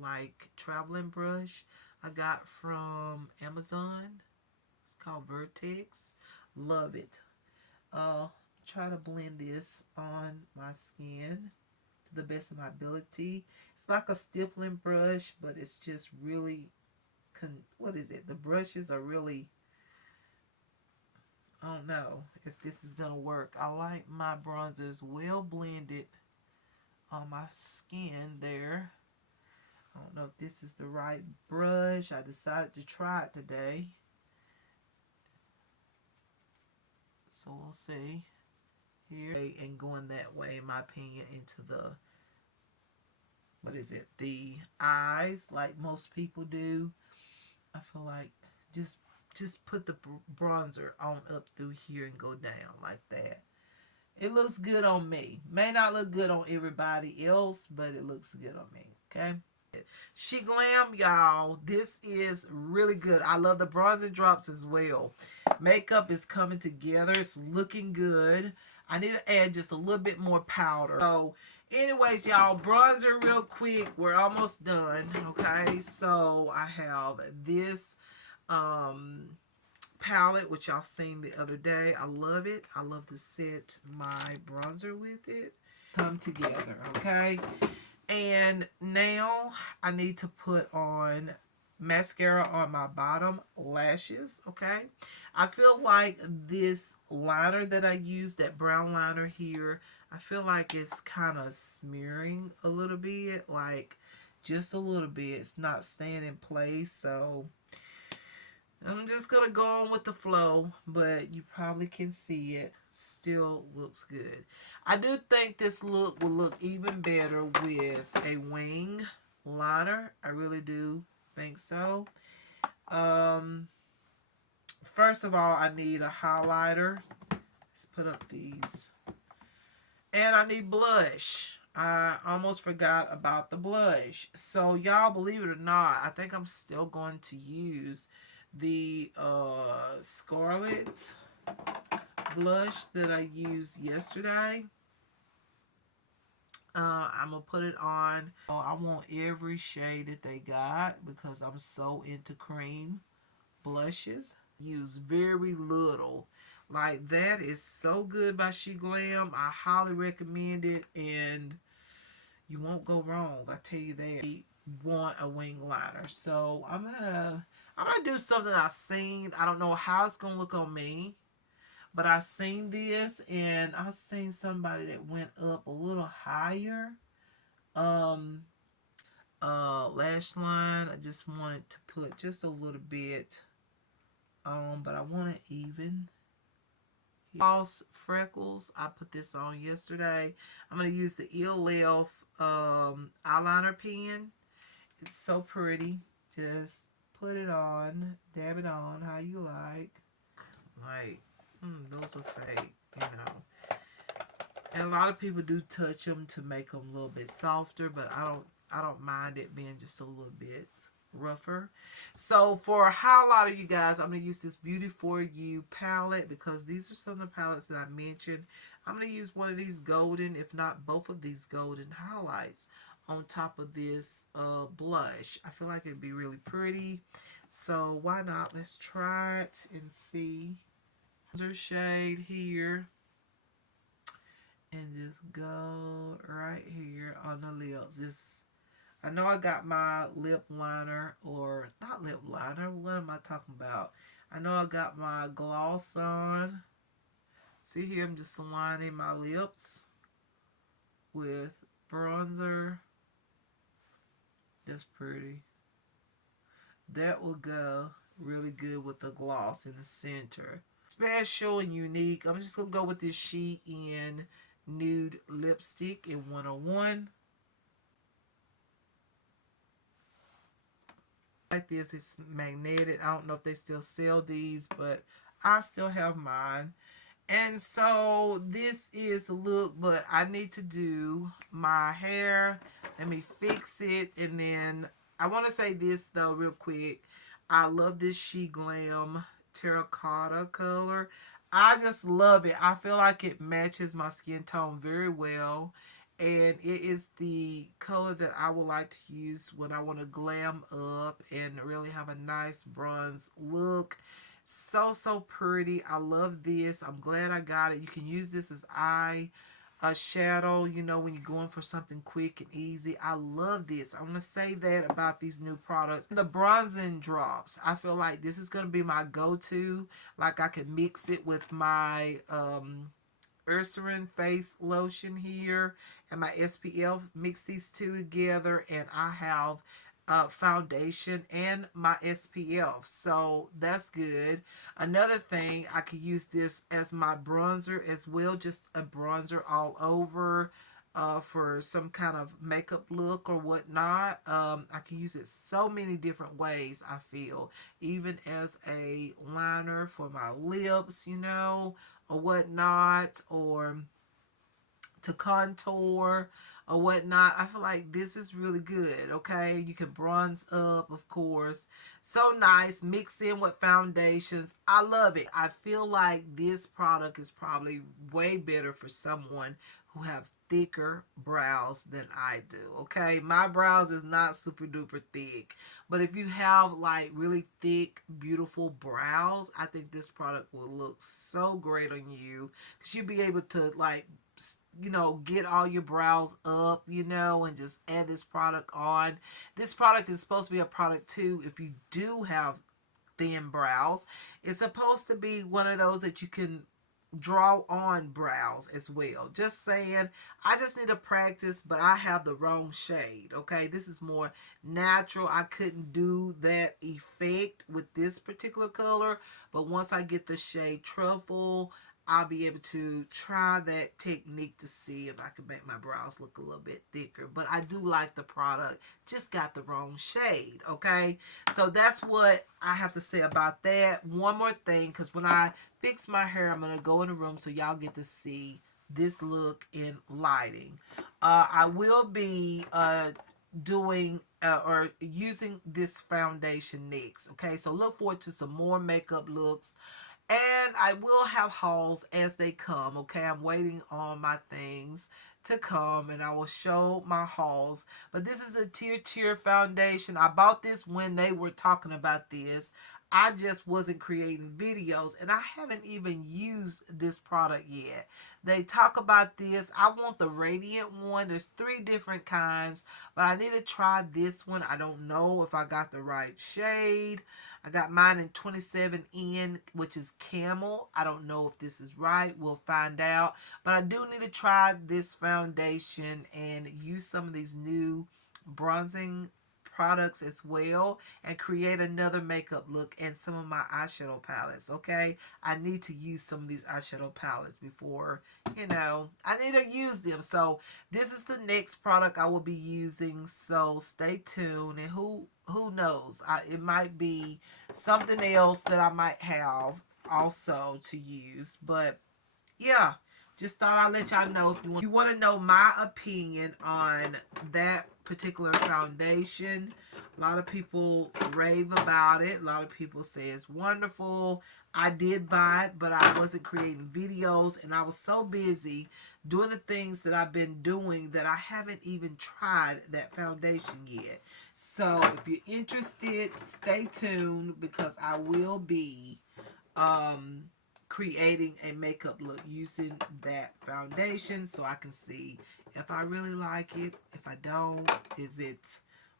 like traveling brush I got from Amazon. It's called Vertex. Love it. Try to blend this on my skin to the best of my ability. It's like a stippling brush, but it's just really what is it? The brushes are really, I don't know if this is gonna work. I like my bronzers well blended on my skin there. I don't know if this is the right brush. I decided to try it today, so we'll see here. And going that way, in my opinion, into the, what is it, the eyes, like most people do. I feel like just put the bronzer on up through here and go down like that. It looks good on me. May not look good on everybody else, but it looks good on me. Okay. SheGlam, y'all. This is really good. I love the bronzer drops as well. Makeup is coming together. It's looking good. I need to add just a little bit more powder. So, anyways, y'all, bronzer real quick. We're almost done. Okay. So, I have this palette, which y'all seen the other day. I love it. I love to set my bronzer with it. Come together, okay? And now I need to put on mascara on my bottom lashes, okay? I feel like this liner that I use, that brown liner here, I feel like it's kind of smearing a little bit, like just a little bit. It's not staying in place, so I'm just going to go on with the flow, but you probably can see it. Still looks good. I do think this look will look even better with a wing liner. I really do think so. First of all, I need a highlighter. Let's put up these. And I need blush. I almost forgot about the blush. So y'all, believe it or not, I think I'm still going to use the Scarlet blush that I used yesterday. I'm going to put it on. I want every shade that they got because I'm so into cream blushes. Use very little. Like, that is so good by SheGlam. I highly recommend it, and you won't go wrong. I tell you that. You want a wing liner. So I'm gonna do something I've seen. I don't know how it's gonna look on me, but I've seen this, and I've seen somebody that went up a little higher. Lash line. I just wanted to put just a little bit on, but I want it even. False freckles. I put this on yesterday. I'm going to use the ELF eyeliner pen. It's so pretty. Just put it on, dab it on how you like. Those are fake, you know. And a lot of people do touch them to make them a little bit softer, but I don't mind it being just a little bit rougher. So for a highlighter, you guys, I'm going to use this Beauty For You palette because these are some of the palettes that I mentioned. I'm going to use one of these golden, if not both of these golden highlights on top of this blush. I feel like it'd be really pretty. So why not? Let's try it and see. Bronzer shade here. And just go right here on the lips. I know I got my lip liner, or not lip liner, what am I talking about? I know I got my gloss on. See here, I'm just lining my lips with bronzer. That's pretty. That will go really good with the gloss in the center. Special and unique. I'm just going to go with this Shein nude lipstick in 101. Like this, it's magnetic. I don't know if they still sell these, but I still have mine. And so this is the look, but I need to do my hair. Let me fix it. And then I want to say this though real quick. I love this SheGlam terracotta color. I just love it. I feel like it matches my skin tone very well. And it is the color that I would like to use when I want to glam up and really have a nice bronze look. So pretty. I love this. I'm glad I got it. You can use this as shadow, you know, when you're going for something quick and easy. I love this. I want to say that about these new products. The bronzing drops. I feel like this is going to be my go-to. Like, I can mix it with my Eucerin face lotion here and my SPF. Mix these two together, and I have foundation and my SPF, so that's good. Another thing, I could use this as my bronzer as well, just a bronzer all over for some kind of makeup look or whatnot. I can use it so many different ways, I feel, even as a liner for my lips, you know, or whatnot, or to contour or whatnot. I feel like this is really good. Okay, you can bronze up, of course. So nice. Mix in with foundations. I love it. I feel like this product is probably way better for someone who have thicker brows than I do. Okay, my brows is not super duper thick, but if you have like really thick, beautiful brows, I think this product will look so great on you because you'll be able to like, you know, get all your brows up, you know, and just add this product on. This product is supposed to be a product too if you do have thin brows. It's supposed to be one of those that you can draw on brows as well. Just saying, I just need to practice, but I have the wrong shade. Okay, this is more natural. I couldn't do that effect with this particular color, but once I get the shade Truffle, I'll be able to try that technique to see if I can make my brows look a little bit thicker. But I do like the product, just got the wrong shade. Okay, so that's what I have to say about that. One more thing, because when I fix my hair, I'm going to go in the room so y'all get to see this look in lighting. I will be doing or using this foundation next. Okay, so look forward to some more makeup looks. And I will have hauls as they come. Okay, I'm waiting on my things to come and I will show my hauls. But this is a Tear foundation. I bought this when they were talking about this. I just wasn't creating videos and I haven't even used this product yet. They talk about this. I want the radiant one. There's 3 different kinds, but I need to try this one. I don't know if I got the right shade. I got mine in 27N, which is camel. I don't know if this is right. We'll find out. But I do need to try this foundation and use some of these new bronzing products as well and create another makeup look and some of my eyeshadow palettes. Okay, I need to use some of these eyeshadow palettes before, you know, I need to use them. So this is the next product I will be using, so stay tuned. And who knows, it might be something else that I might have also to use. But yeah, just thought I'd let y'all know. If you want to know my opinion on that particular foundation, a lot of people rave about it. A lot of people say it's wonderful. I did buy it, but I wasn't creating videos and I was so busy doing the things that I've been doing that I haven't even tried that foundation yet. So if you're interested, stay tuned because I will be creating a makeup look using that foundation so I can see if I really like it. If I don't, is it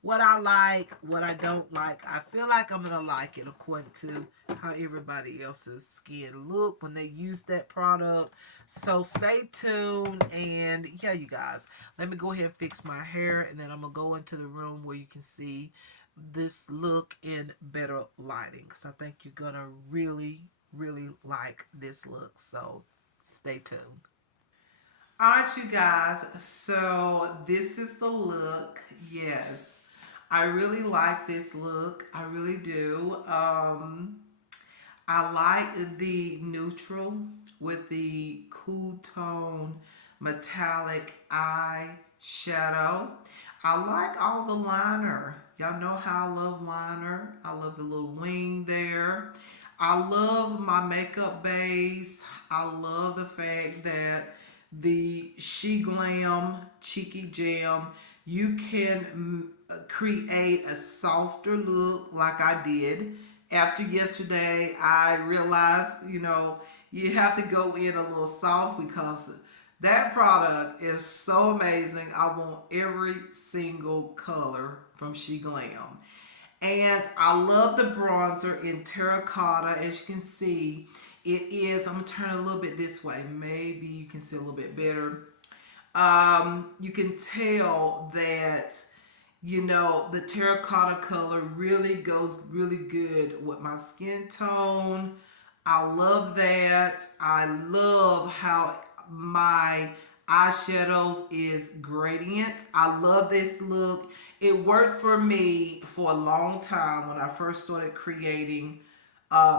what I like, what I don't like? I feel like I'm gonna like it according to how everybody else's skin look when they use that product. So stay tuned. And yeah, you guys, let me go ahead and fix my hair and then I'm gonna go into the room where you can see this look in better lighting because I think you're gonna really like this look. So stay tuned. Alright, you guys, so this is the look. Yes, I really like this look. I really do. I like the neutral with the cool tone metallic eye shadow. I like all the liner. Y'all know how I love liner. I love the little wing there. I love my makeup base. I love the fact that the SheGlam Cheeky Jam, you can create a softer look like I did. After yesterday, I realized, you know, you have to go in a little soft because that product is so amazing. I want every single color from SheGlam. And I love the bronzer in terracotta. As you can see, it is, I'm going to turn it a little bit this way. Maybe you can see a little bit better. You can tell that, you know, the terracotta color really goes really good with my skin tone. I love that. I love how my eyeshadows is gradient. I love this look. It worked for me for a long time when I first started creating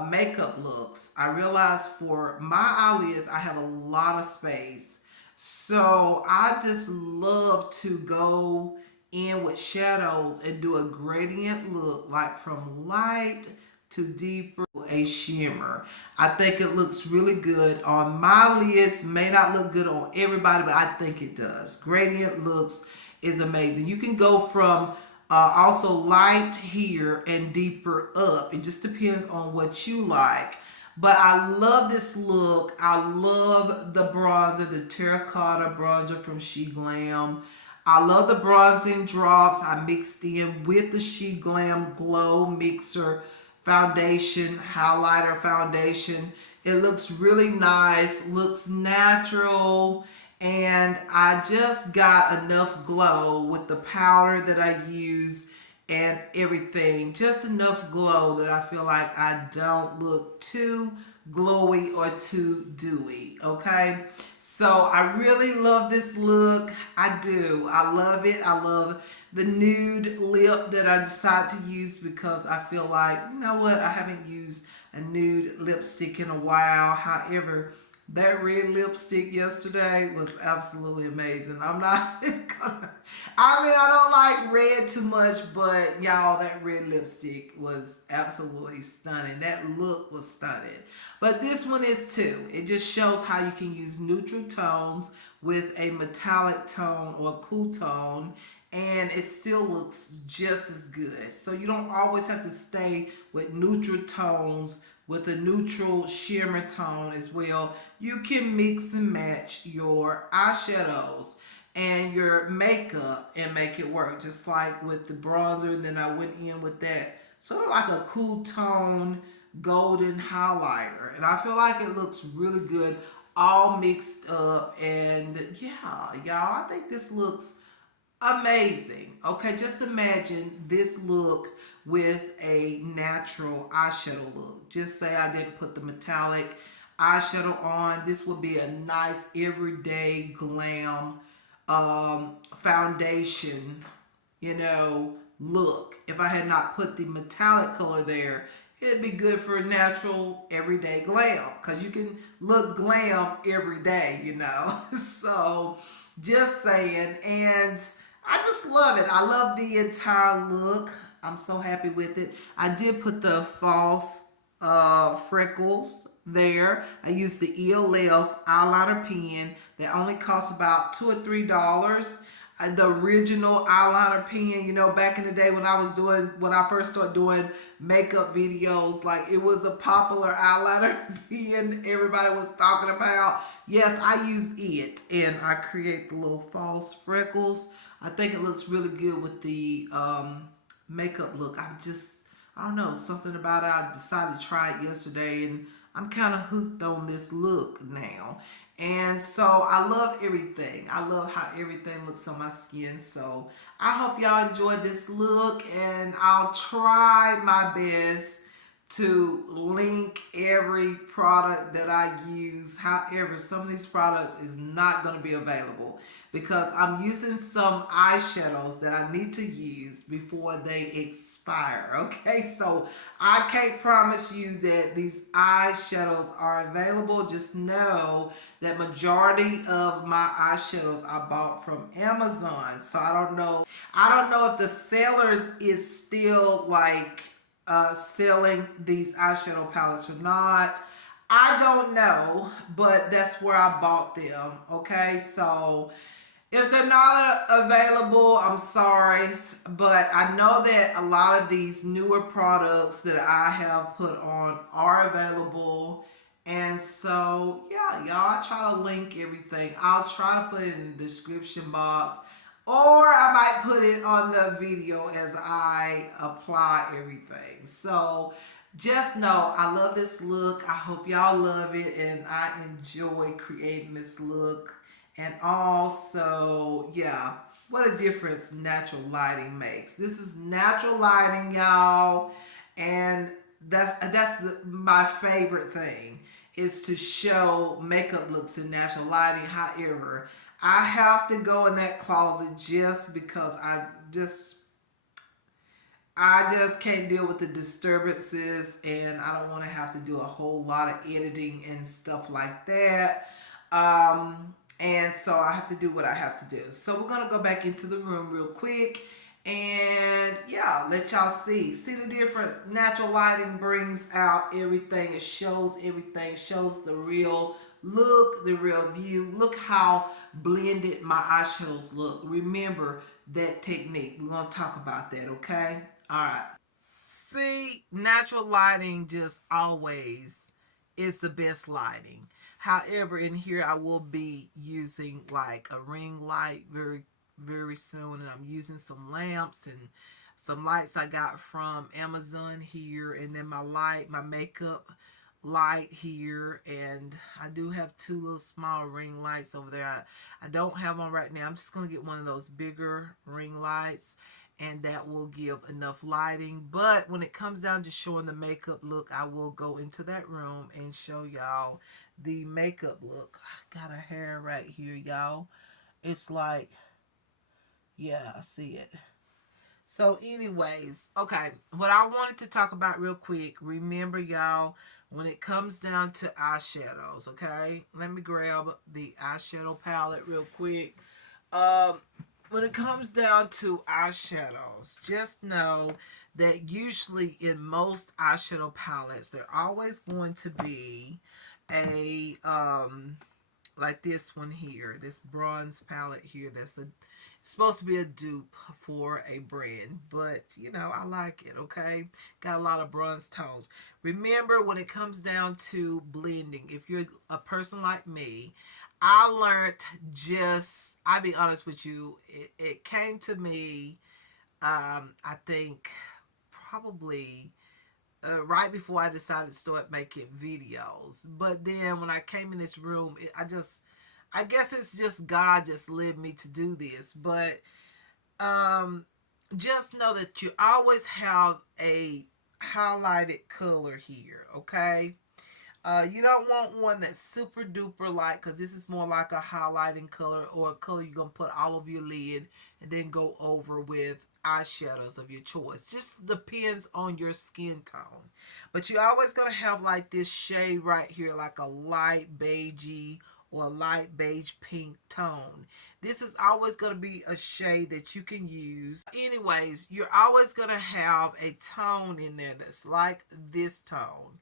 makeup looks. I realized for my eyelids, I have a lot of space. So I just love to go in with shadows and do a gradient look, like from light to deeper. a shimmer. I think it looks really good on my lids. May not look good on everybody, but I think it does. Gradient looks is amazing. You can go from also light here and deeper up. It just depends on what you like. But I love this look. I love the bronzer, the terracotta bronzer from SheGlam. I love the bronzing drops I mixed in with the SheGlam Glow Mixer foundation, highlighter foundation. It looks really nice, looks natural, and I just got enough glow with the powder that I use and everything. Just enough glow that I feel like I don't look too glowy or too dewy, okay? So I really love this look. I do. I love it. I love the nude lip that I decided to use because I feel like, you know what, I haven't used a nude lipstick in a while. However, that red lipstick yesterday was absolutely amazing. I'm not, I don't like red too much, but y'all, that red lipstick was absolutely stunning. That look was stunning. But this one is too. It just shows how you can use neutral tones with a metallic tone or a cool tone, and it still looks just as good. So you don't always have to stay with neutral tones with a neutral shimmer tone as well. You can mix and match your eyeshadows and your makeup and make it work, just like with the bronzer. And then I went in with that sort of like a cool tone golden highlighter, and I feel like it looks really good all mixed up. And yeah, y'all, I think this looks amazing. Okay, just imagine this look with a natural eyeshadow look. Just say I didn't put the metallic eyeshadow on. This would be a nice everyday glam foundation, you know, look. If I had not put the metallic color there, it'd be good for natural everyday glam, because you can look glam every day, you know. So just saying. And I just love it. I love the entire look. I'm so happy with it. I did put the false freckles there. I used the ELF eyeliner pen that only costs about $2 or $3. The original eyeliner pen, you know, back in the day when I first started doing makeup videos, like it was a popular eyeliner pen everybody was talking about. Yes, I use it, and I create the little false freckles. I think it looks really good with the makeup look. I don't know, something about it. I decided to try it yesterday, and I'm kind of hooked on this look now. And so I love everything. I love how everything looks on my skin. So I hope y'all enjoy this look, and I'll try my best to link every product that I use. However, some of these products is not going to be available because I'm using some eyeshadows that I need to use before they expire. Okay, so I can't promise you that these eyeshadows are available. Just know that majority of my eyeshadows I bought from Amazon. So I don't know if the sellers is still like selling these eyeshadow palettes or not. I don't know, but that's where I bought them. Okay, so if they're not available, I'm sorry, but I know that a lot of these newer products that I have put on are available. And so, yeah, y'all, I try to link everything. I'll try to put it in the description box, or I might put it on the video as I apply everything. So just know I love this look. I hope y'all love it, and I enjoy creating this look. And also, yeah, what a difference natural lighting makes. This is natural lighting, y'all, and that's my favorite thing, is to show makeup looks in natural lighting. However, I have to go in that closet just because I just can't deal with the disturbances, and I don't want to have to do a whole lot of editing and stuff like that. And so I have to do what I have to do. So we're going to go back into the room real quick, And yeah, let y'all see the difference. Natural lighting brings out everything. It shows everything, shows the real look, the real view. Look how blended my eyeshadows look. Remember that technique. We're going to talk about that, okay? All right. See, natural lighting just always is the best lighting. However, in here I will be using like a ring light very soon, and I'm using some lamps and some lights I got from Amazon here, and then my makeup light here, and I do have two little small ring lights over there. I don't have one right now. I'm just going to get one of those bigger ring lights, and that will give enough lighting. But when it comes down to showing the makeup look, I will go into that room and show y'all the makeup look. I got a hair right here, y'all. It's like, yeah, I see it. So, anyways, okay, what I wanted to talk about real quick, remember, y'all, when it comes down to eyeshadows, okay, let me grab the eyeshadow palette real quick. Um, when it comes down to eyeshadows, just know that usually in most eyeshadow palettes, they're always going to be a like this one here, this bronze palette here, that's a supposed to be a dupe for a brand, but you know, I like it, okay? Got a lot of bronze tones. Remember, when it comes down to blending, if you're a person like me, I learned just, I'll be honest with you, it came to me, I think probably right before I decided to start making videos. But then when I came in this room, I guess it's just God just led me to do this. But um, just know that you always have a highlighted color here, okay? You don't want one that's super duper light, because this is more like a highlighting color, or a color you're going to put all over your lid and then go over with eyeshadows of your choice. Just depends on your skin tone. But you're always going to have like this shade right here, like a light beigey or a light beige pink tone. This is always going to be a shade that you can use. Anyways, you're always going to have a tone in there that's like this tone.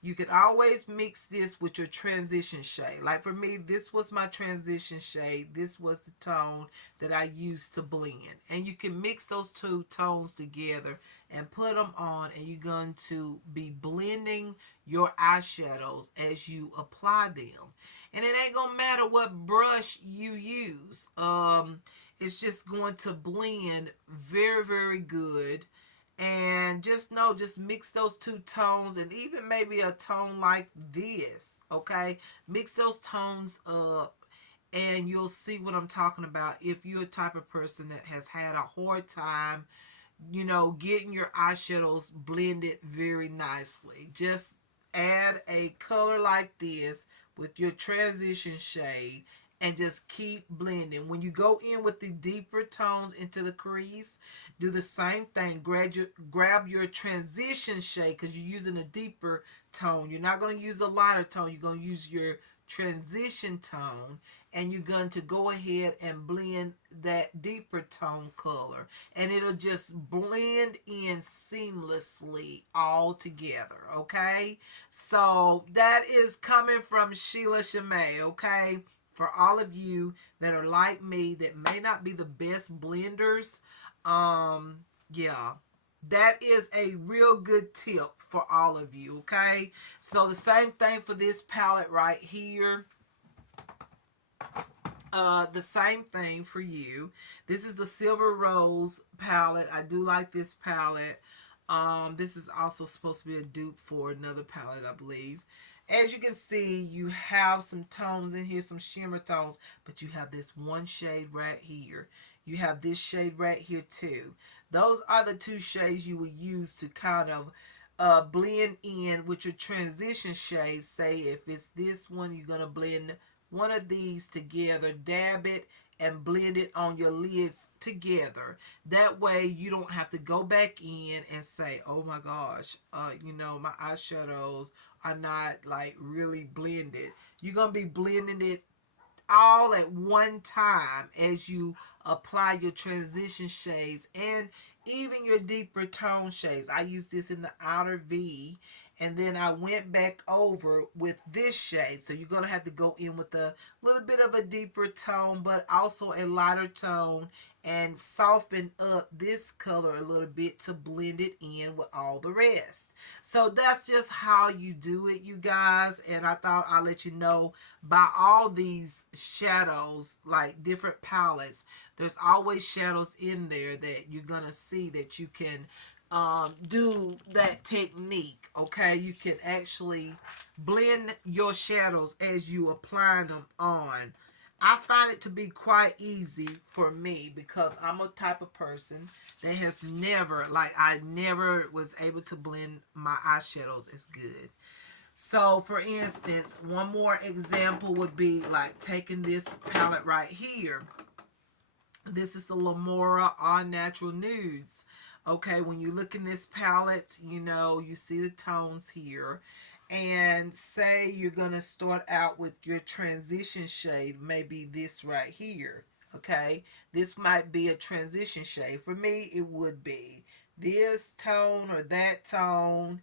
You can always mix this with your transition shade. Like for me, this was my transition shade. This was the tone that I used to blend. And you can mix those two tones together and put them on, and you're going to be blending your eyeshadows as you apply them. And it ain't gonna matter what brush you use. It's just going to blend very good. And just know, just mix those two tones, and even maybe a tone like this, okay? Mix those tones up, and you'll see what I'm talking about. If you're a type of person that has had a hard time, you know, getting your eyeshadows blended very nicely, just add a color like this with your transition shade, and just keep blending. When you go in with the deeper tones into the crease, do the same thing. Grab your transition shade, because you're using a deeper tone. You're not going to use a lighter tone. You're going to use your transition tone, and you're going to go ahead and blend that deeper tone color, and it'll just blend in seamlessly all together, okay? So that is coming from Sheila Shimei, okay? For all of you that are like me, that may not be the best blenders, yeah, that is a real good tip for all of you, okay? So the same thing for this palette right here. The same thing for you. This is the Silver Rose palette. I do like this palette. This is also supposed to be a dupe for another palette, I believe. As you can see, you have some tones in here, some shimmer tones, but you have this one shade right here. You have this shade right here too. Those are the two shades you will use to kind of blend in with your transition shades. Say if it's this one, you're going to blend one of these together, dab it, and blend it on your lids together. That way you don't have to go back in and say, oh my gosh, you know, my eyeshadows are not like really blended. You're going to be blending it all at one time as you apply your transition shades and even your deeper tone shades. I use this in the outer V, and then I went back over with this shade. So you're going to have to go in with a little bit of a deeper tone, but also a lighter tone, and soften up this color a little bit to blend it in with all the rest. So that's just how you do it, you guys. And I thought I'll let you know by all these shadows, like different palettes, there's always shadows in there that you're gonna see that you can do that technique. Okay, you can actually blend your shadows as you apply them on. I find it to be quite easy for me because I'm a type of person that has never, like, I never was able to blend my eyeshadows as good. So, for instance, one more example would be like taking this palette right here. This is the Lamora All Natural Nudes. Okay, when you look in this palette, you know, you see the tones here. And say you're going to start out with your transition shade, maybe this right here. Okay, this might be a transition shade. For me, it would be this tone or that tone.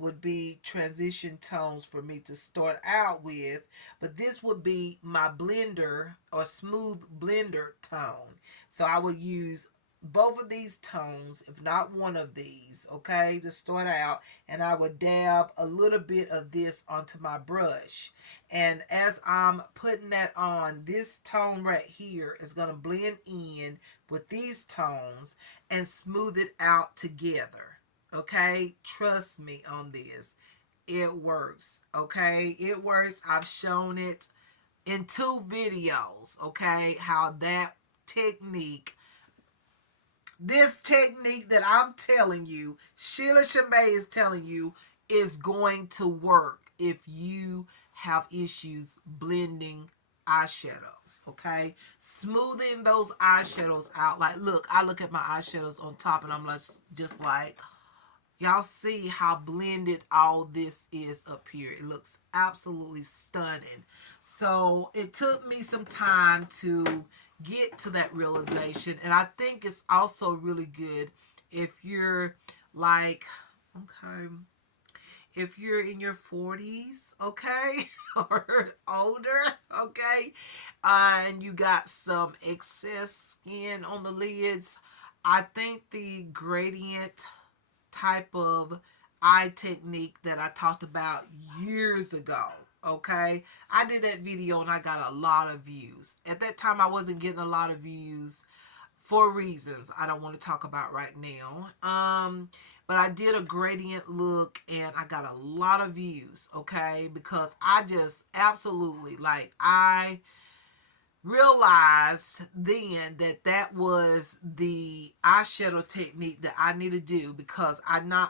Would be transition tones for me to start out with, but this would be my blender or smooth blender tone. So I would use both of these tones, if not one of these, okay, to start out, and I would dab a little bit of this onto my brush. And as I'm putting that on, this tone right here is going to blend in with these tones and smooth it out together. Okay, trust me on this. It works. Okay, it works. I've shown it in 2 videos. Okay, how that technique, this technique that I'm telling you, Sheila Chamay is telling you, is going to work if you have issues blending eyeshadows. Okay, smoothing those eyeshadows out. Like, look, I look at my eyeshadows on top and I'm just like, y'all see how blended all this is up here. It looks absolutely stunning. So it took me some time to get to that realization. And I think it's also really good if you're like, okay, if you're in your 40s, okay, or older, okay, and you got some excess skin on the lids, I think the gradient type of eye technique that I talked about years ago. Okay, I did that video and I got a lot of views. At that time, I wasn't getting a lot of views for reasons I don't want to talk about right now. But I did a gradient look and I got a lot of views. Okay, because I just absolutely, like, I realized then that that was the eyeshadow technique that I need to do, because I don't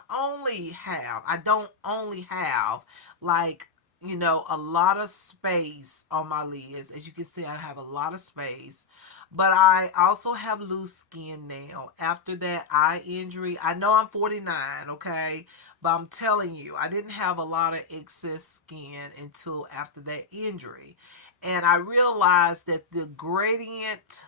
only have, like, you know, a lot of space on my lids. As you can see, I have a lot of space, but I also have loose skin now. After that eye injury, I know I'm 49, okay, but I'm telling you, I didn't have a lot of excess skin until after that injury. And I realized that the gradient,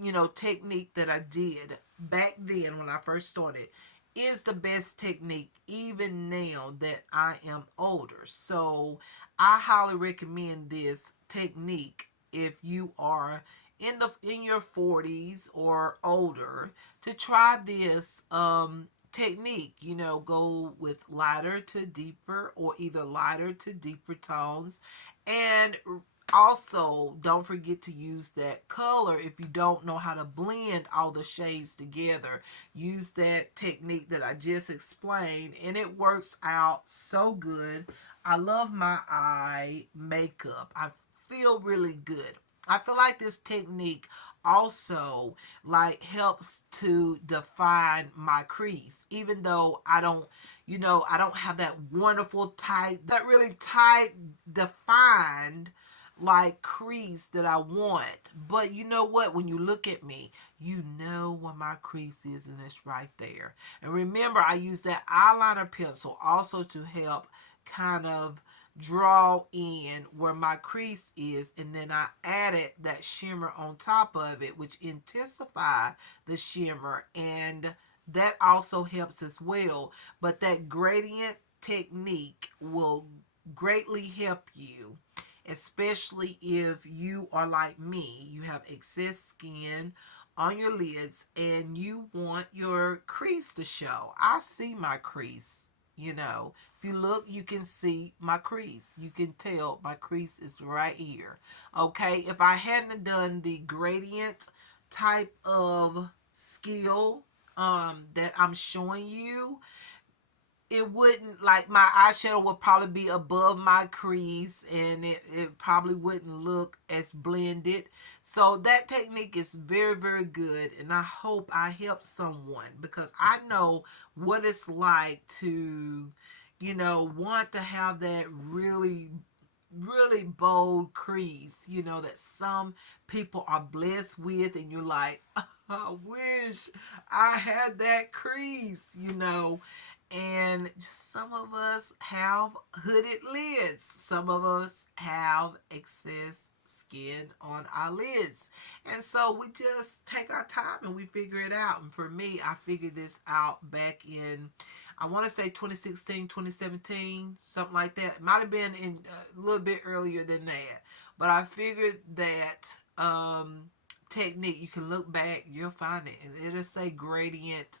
you know, technique that I did back then when I first started is the best technique even now that I am older. So I highly recommend this technique if you are in your 40s or older, to try this technique. You know, go with lighter to deeper, or either lighter to deeper tones. And also, don't forget to use that color. If you don't know how to blend all the shades together, use that technique that I just explained, and it works out so good. I love my eye makeup. I feel really good. I feel like this technique also, like, helps to define my crease, even though I don't, you know, I don't have that wonderful tight, that really tight defined, like, crease that I want. But you know what? When you look at me, you know what my crease is, and it's right there. And remember, I use that eyeliner pencil also to help kind of draw in where my crease is, and then I added that shimmer on top of it, which intensify the shimmer, and that also helps as well. But that gradient technique will greatly help you, especially if you are like me. You have excess skin on your lids and you want your crease to show. I see my crease. If you look, you can see my crease. You can tell my crease is right here. Okay, if I hadn't done the gradient type of skill that I'm showing you, it wouldn't, like, my eyeshadow would probably be above my crease, and it probably wouldn't look as blended. So that technique is very, very good, and I hope I help someone, because I know what it's like to want to have that really, really bold crease, that some people are blessed with, and you're like, I wish I had that crease, and some of us have hooded lids. Some of us have excess skin on our lids. And so we just take our time and we figure it out. And for me, I figured this out back in, I want to say 2016, 2017, something like that. It might have been in a little bit earlier than that. But I figured that technique, you can look back, you'll find it. It'll say gradient.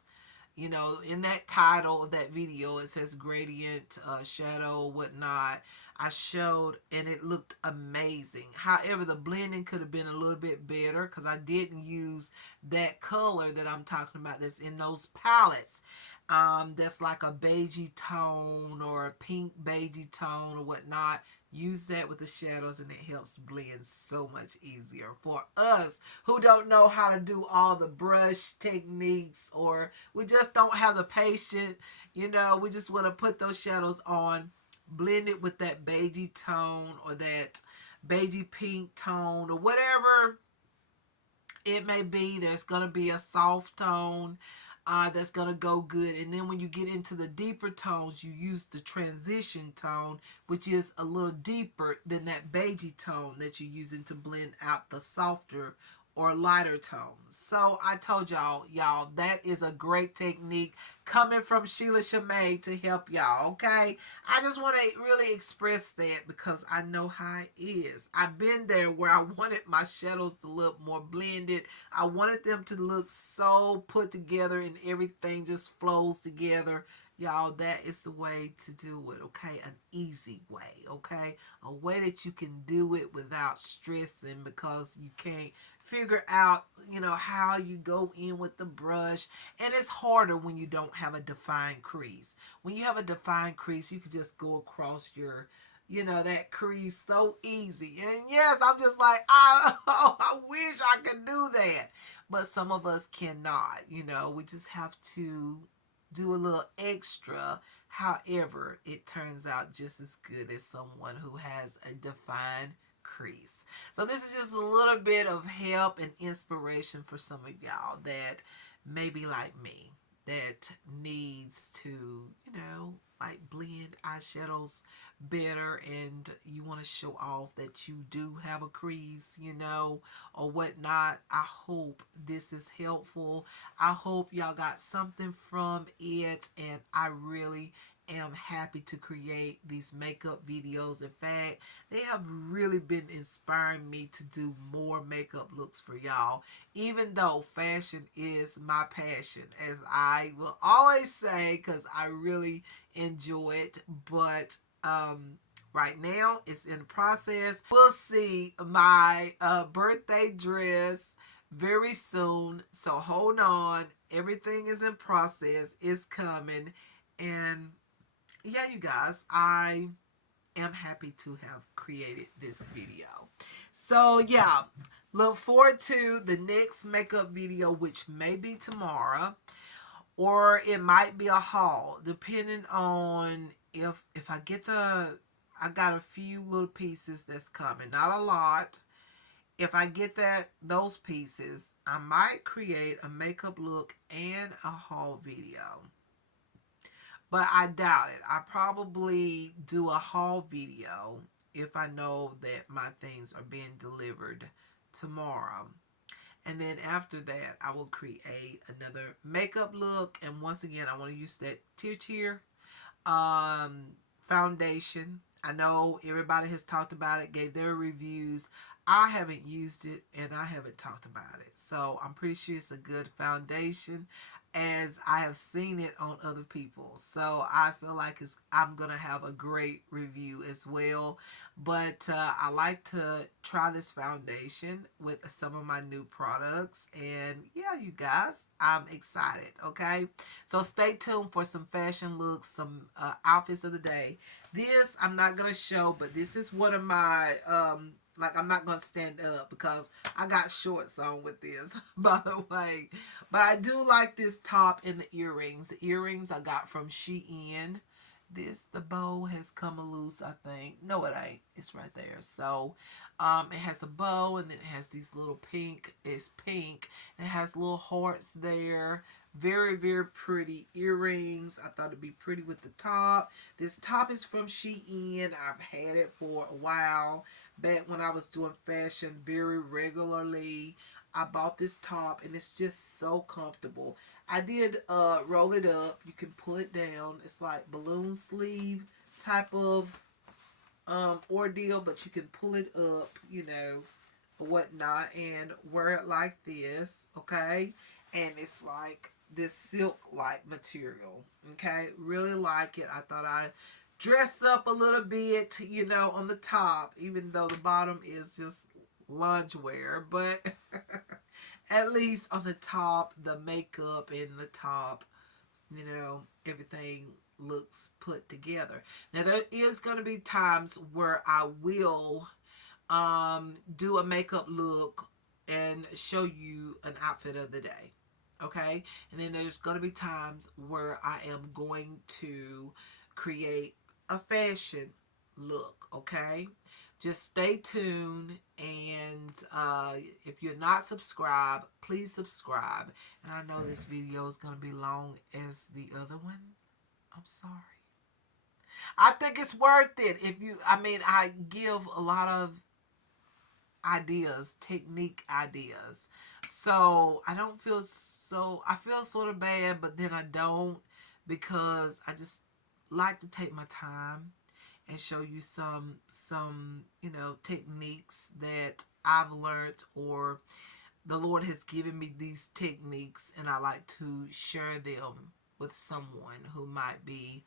In that title of that video, it says gradient, shadow, whatnot. I showed, and it looked amazing. However, the blending could have been a little bit better, because I didn't use that color that I'm talking about that's in those palettes. That's like a beigey tone or a pink beigey tone or whatnot. Use that with the shadows, and it helps blend so much easier for us who don't know how to do all the brush techniques, or we just don't have the patience. We just want to put those shadows on, blend it with that beigey tone or that beigey pink tone or whatever it may be. There's going to be a soft tone that's going to go good. And then when you get into the deeper tones, you use the transition tone, which is a little deeper than that beigey tone that you're using to blend out the softer or lighter tones. So I told y'all, that is a great technique coming from Sheila Shamay to help y'all, okay? I just want to really express that, because I know how it is. I've been there where I wanted my shadows to look more blended. I wanted them to look so put together and everything just flows together. Y'all, that is the way to do it, okay? An easy way, okay? A way that you can do it without stressing, because you can't figure out, how you go in with the brush. And it's harder when you don't have a defined crease. When you have a defined crease, you can just go across your that crease so easy. And yes, I'm just like, I wish I could do that. But some of us cannot. We just have to do a little extra. However, it turns out just as good as someone who has a defined crease. So this is just a little bit of help and inspiration for some of y'all that may be like me, that needs to, like, blend eyeshadows better, and you want to show off that you do have a crease, or whatnot. I hope this is helpful. I hope y'all got something from it, and I really am happy to create these makeup videos. In fact, they have really been inspiring me to do more makeup looks for y'all, even though fashion is my passion, as I will always say, because I really enjoy it. But right now it's in the process. We'll see my birthday dress very soon, so hold on. Everything is in process. It's coming. And yeah, you guys, I am happy to have created this video. So yeah, look forward to the next makeup video, which may be tomorrow, or it might be a haul, depending on if I get I got a few little pieces that's coming, not a lot. If I get those pieces, I might create a makeup look and a haul video. but I doubt it. I probably do a haul video if I know that my things are being delivered tomorrow. And then after that, I will create another makeup look. And once again, I want to use that Tear foundation. I know everybody has talked about it, gave their reviews. I haven't used it and I haven't talked about it. So I'm pretty sure it's a good foundation as I have seen it on other people. So I feel like I'm going to have a great review as well. But I like to try this foundation with some of my new products. And yeah, you guys, I'm excited. Okay. So stay tuned for some fashion looks, some outfits of the day. This I'm not going to show, but this is one of my like, I'm not going to stand up because I got shorts on with this, by the way. But I do like this top and the earrings. The earrings I got from Shein. The bow has come loose, I think. No, it ain't. It's right there. So, it has a bow and then it has these little pink. It's pink. It has little hearts there. Very, very pretty earrings. I thought it'd be pretty with the top. This top is from Shein. I've had it for a while. Back when I was doing fashion very regularly, I bought this top and it's just so comfortable. I did roll it up. You can pull it down. It's like balloon sleeve type of ordeal, but you can pull it up, you know, or whatnot, and wear it like this, okay? And it's like this silk-like material, okay? Really like it. I thought I'd dress up a little bit, you know, on the top, even though the bottom is just loungewear, but at least on the top, the makeup in the top, you know, everything looks put together. Now, there is going to be times where I will do a makeup look and show you an outfit of the day. Okay? And then there's going to be times where I am going to create a fashion look. Okay? Just stay tuned, and if you're not subscribed, please subscribe. And I know this video is going to be long as the other one. I'm sorry. I think it's worth it. I give a lot of ideas, technique ideas. So I feel sort of bad, but then I don't, because I just like to take my time and show you some techniques that I've learned, or the Lord has given me these techniques, and I like to share them with someone who might be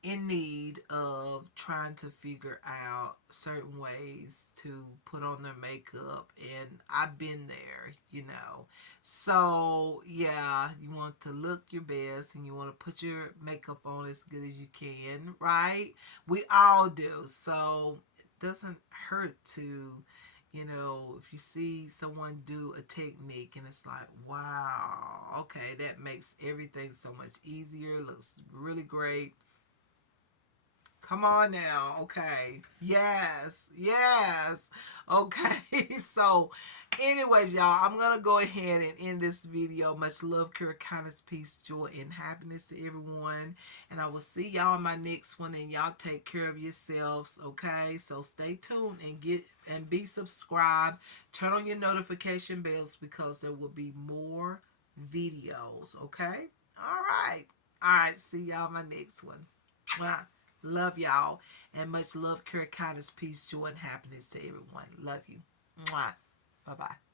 in need of trying to figure out certain ways to put on their makeup. And I've been there, you know. So yeah, you want to look your best and you want to put your makeup on as good as you can, right? We all do. So it doesn't hurt to, if you see someone do a technique and it's like, wow, okay, that makes everything so much easier, looks really great. Come on now. Okay. Yes. Yes. Okay. So, anyways, y'all, I'm going to go ahead and end this video. Much love, care, kindness, peace, joy, and happiness to everyone. And I will see y'all in my next one. And y'all take care of yourselves. Okay. So, stay tuned and be subscribed. Turn on your notification bells because there will be more videos. Okay. All right. All right. See y'all in my next one. Mwah. Love y'all. And much love, care, kindness, peace, joy, and happiness to everyone. Love you. Mwah. Bye-bye.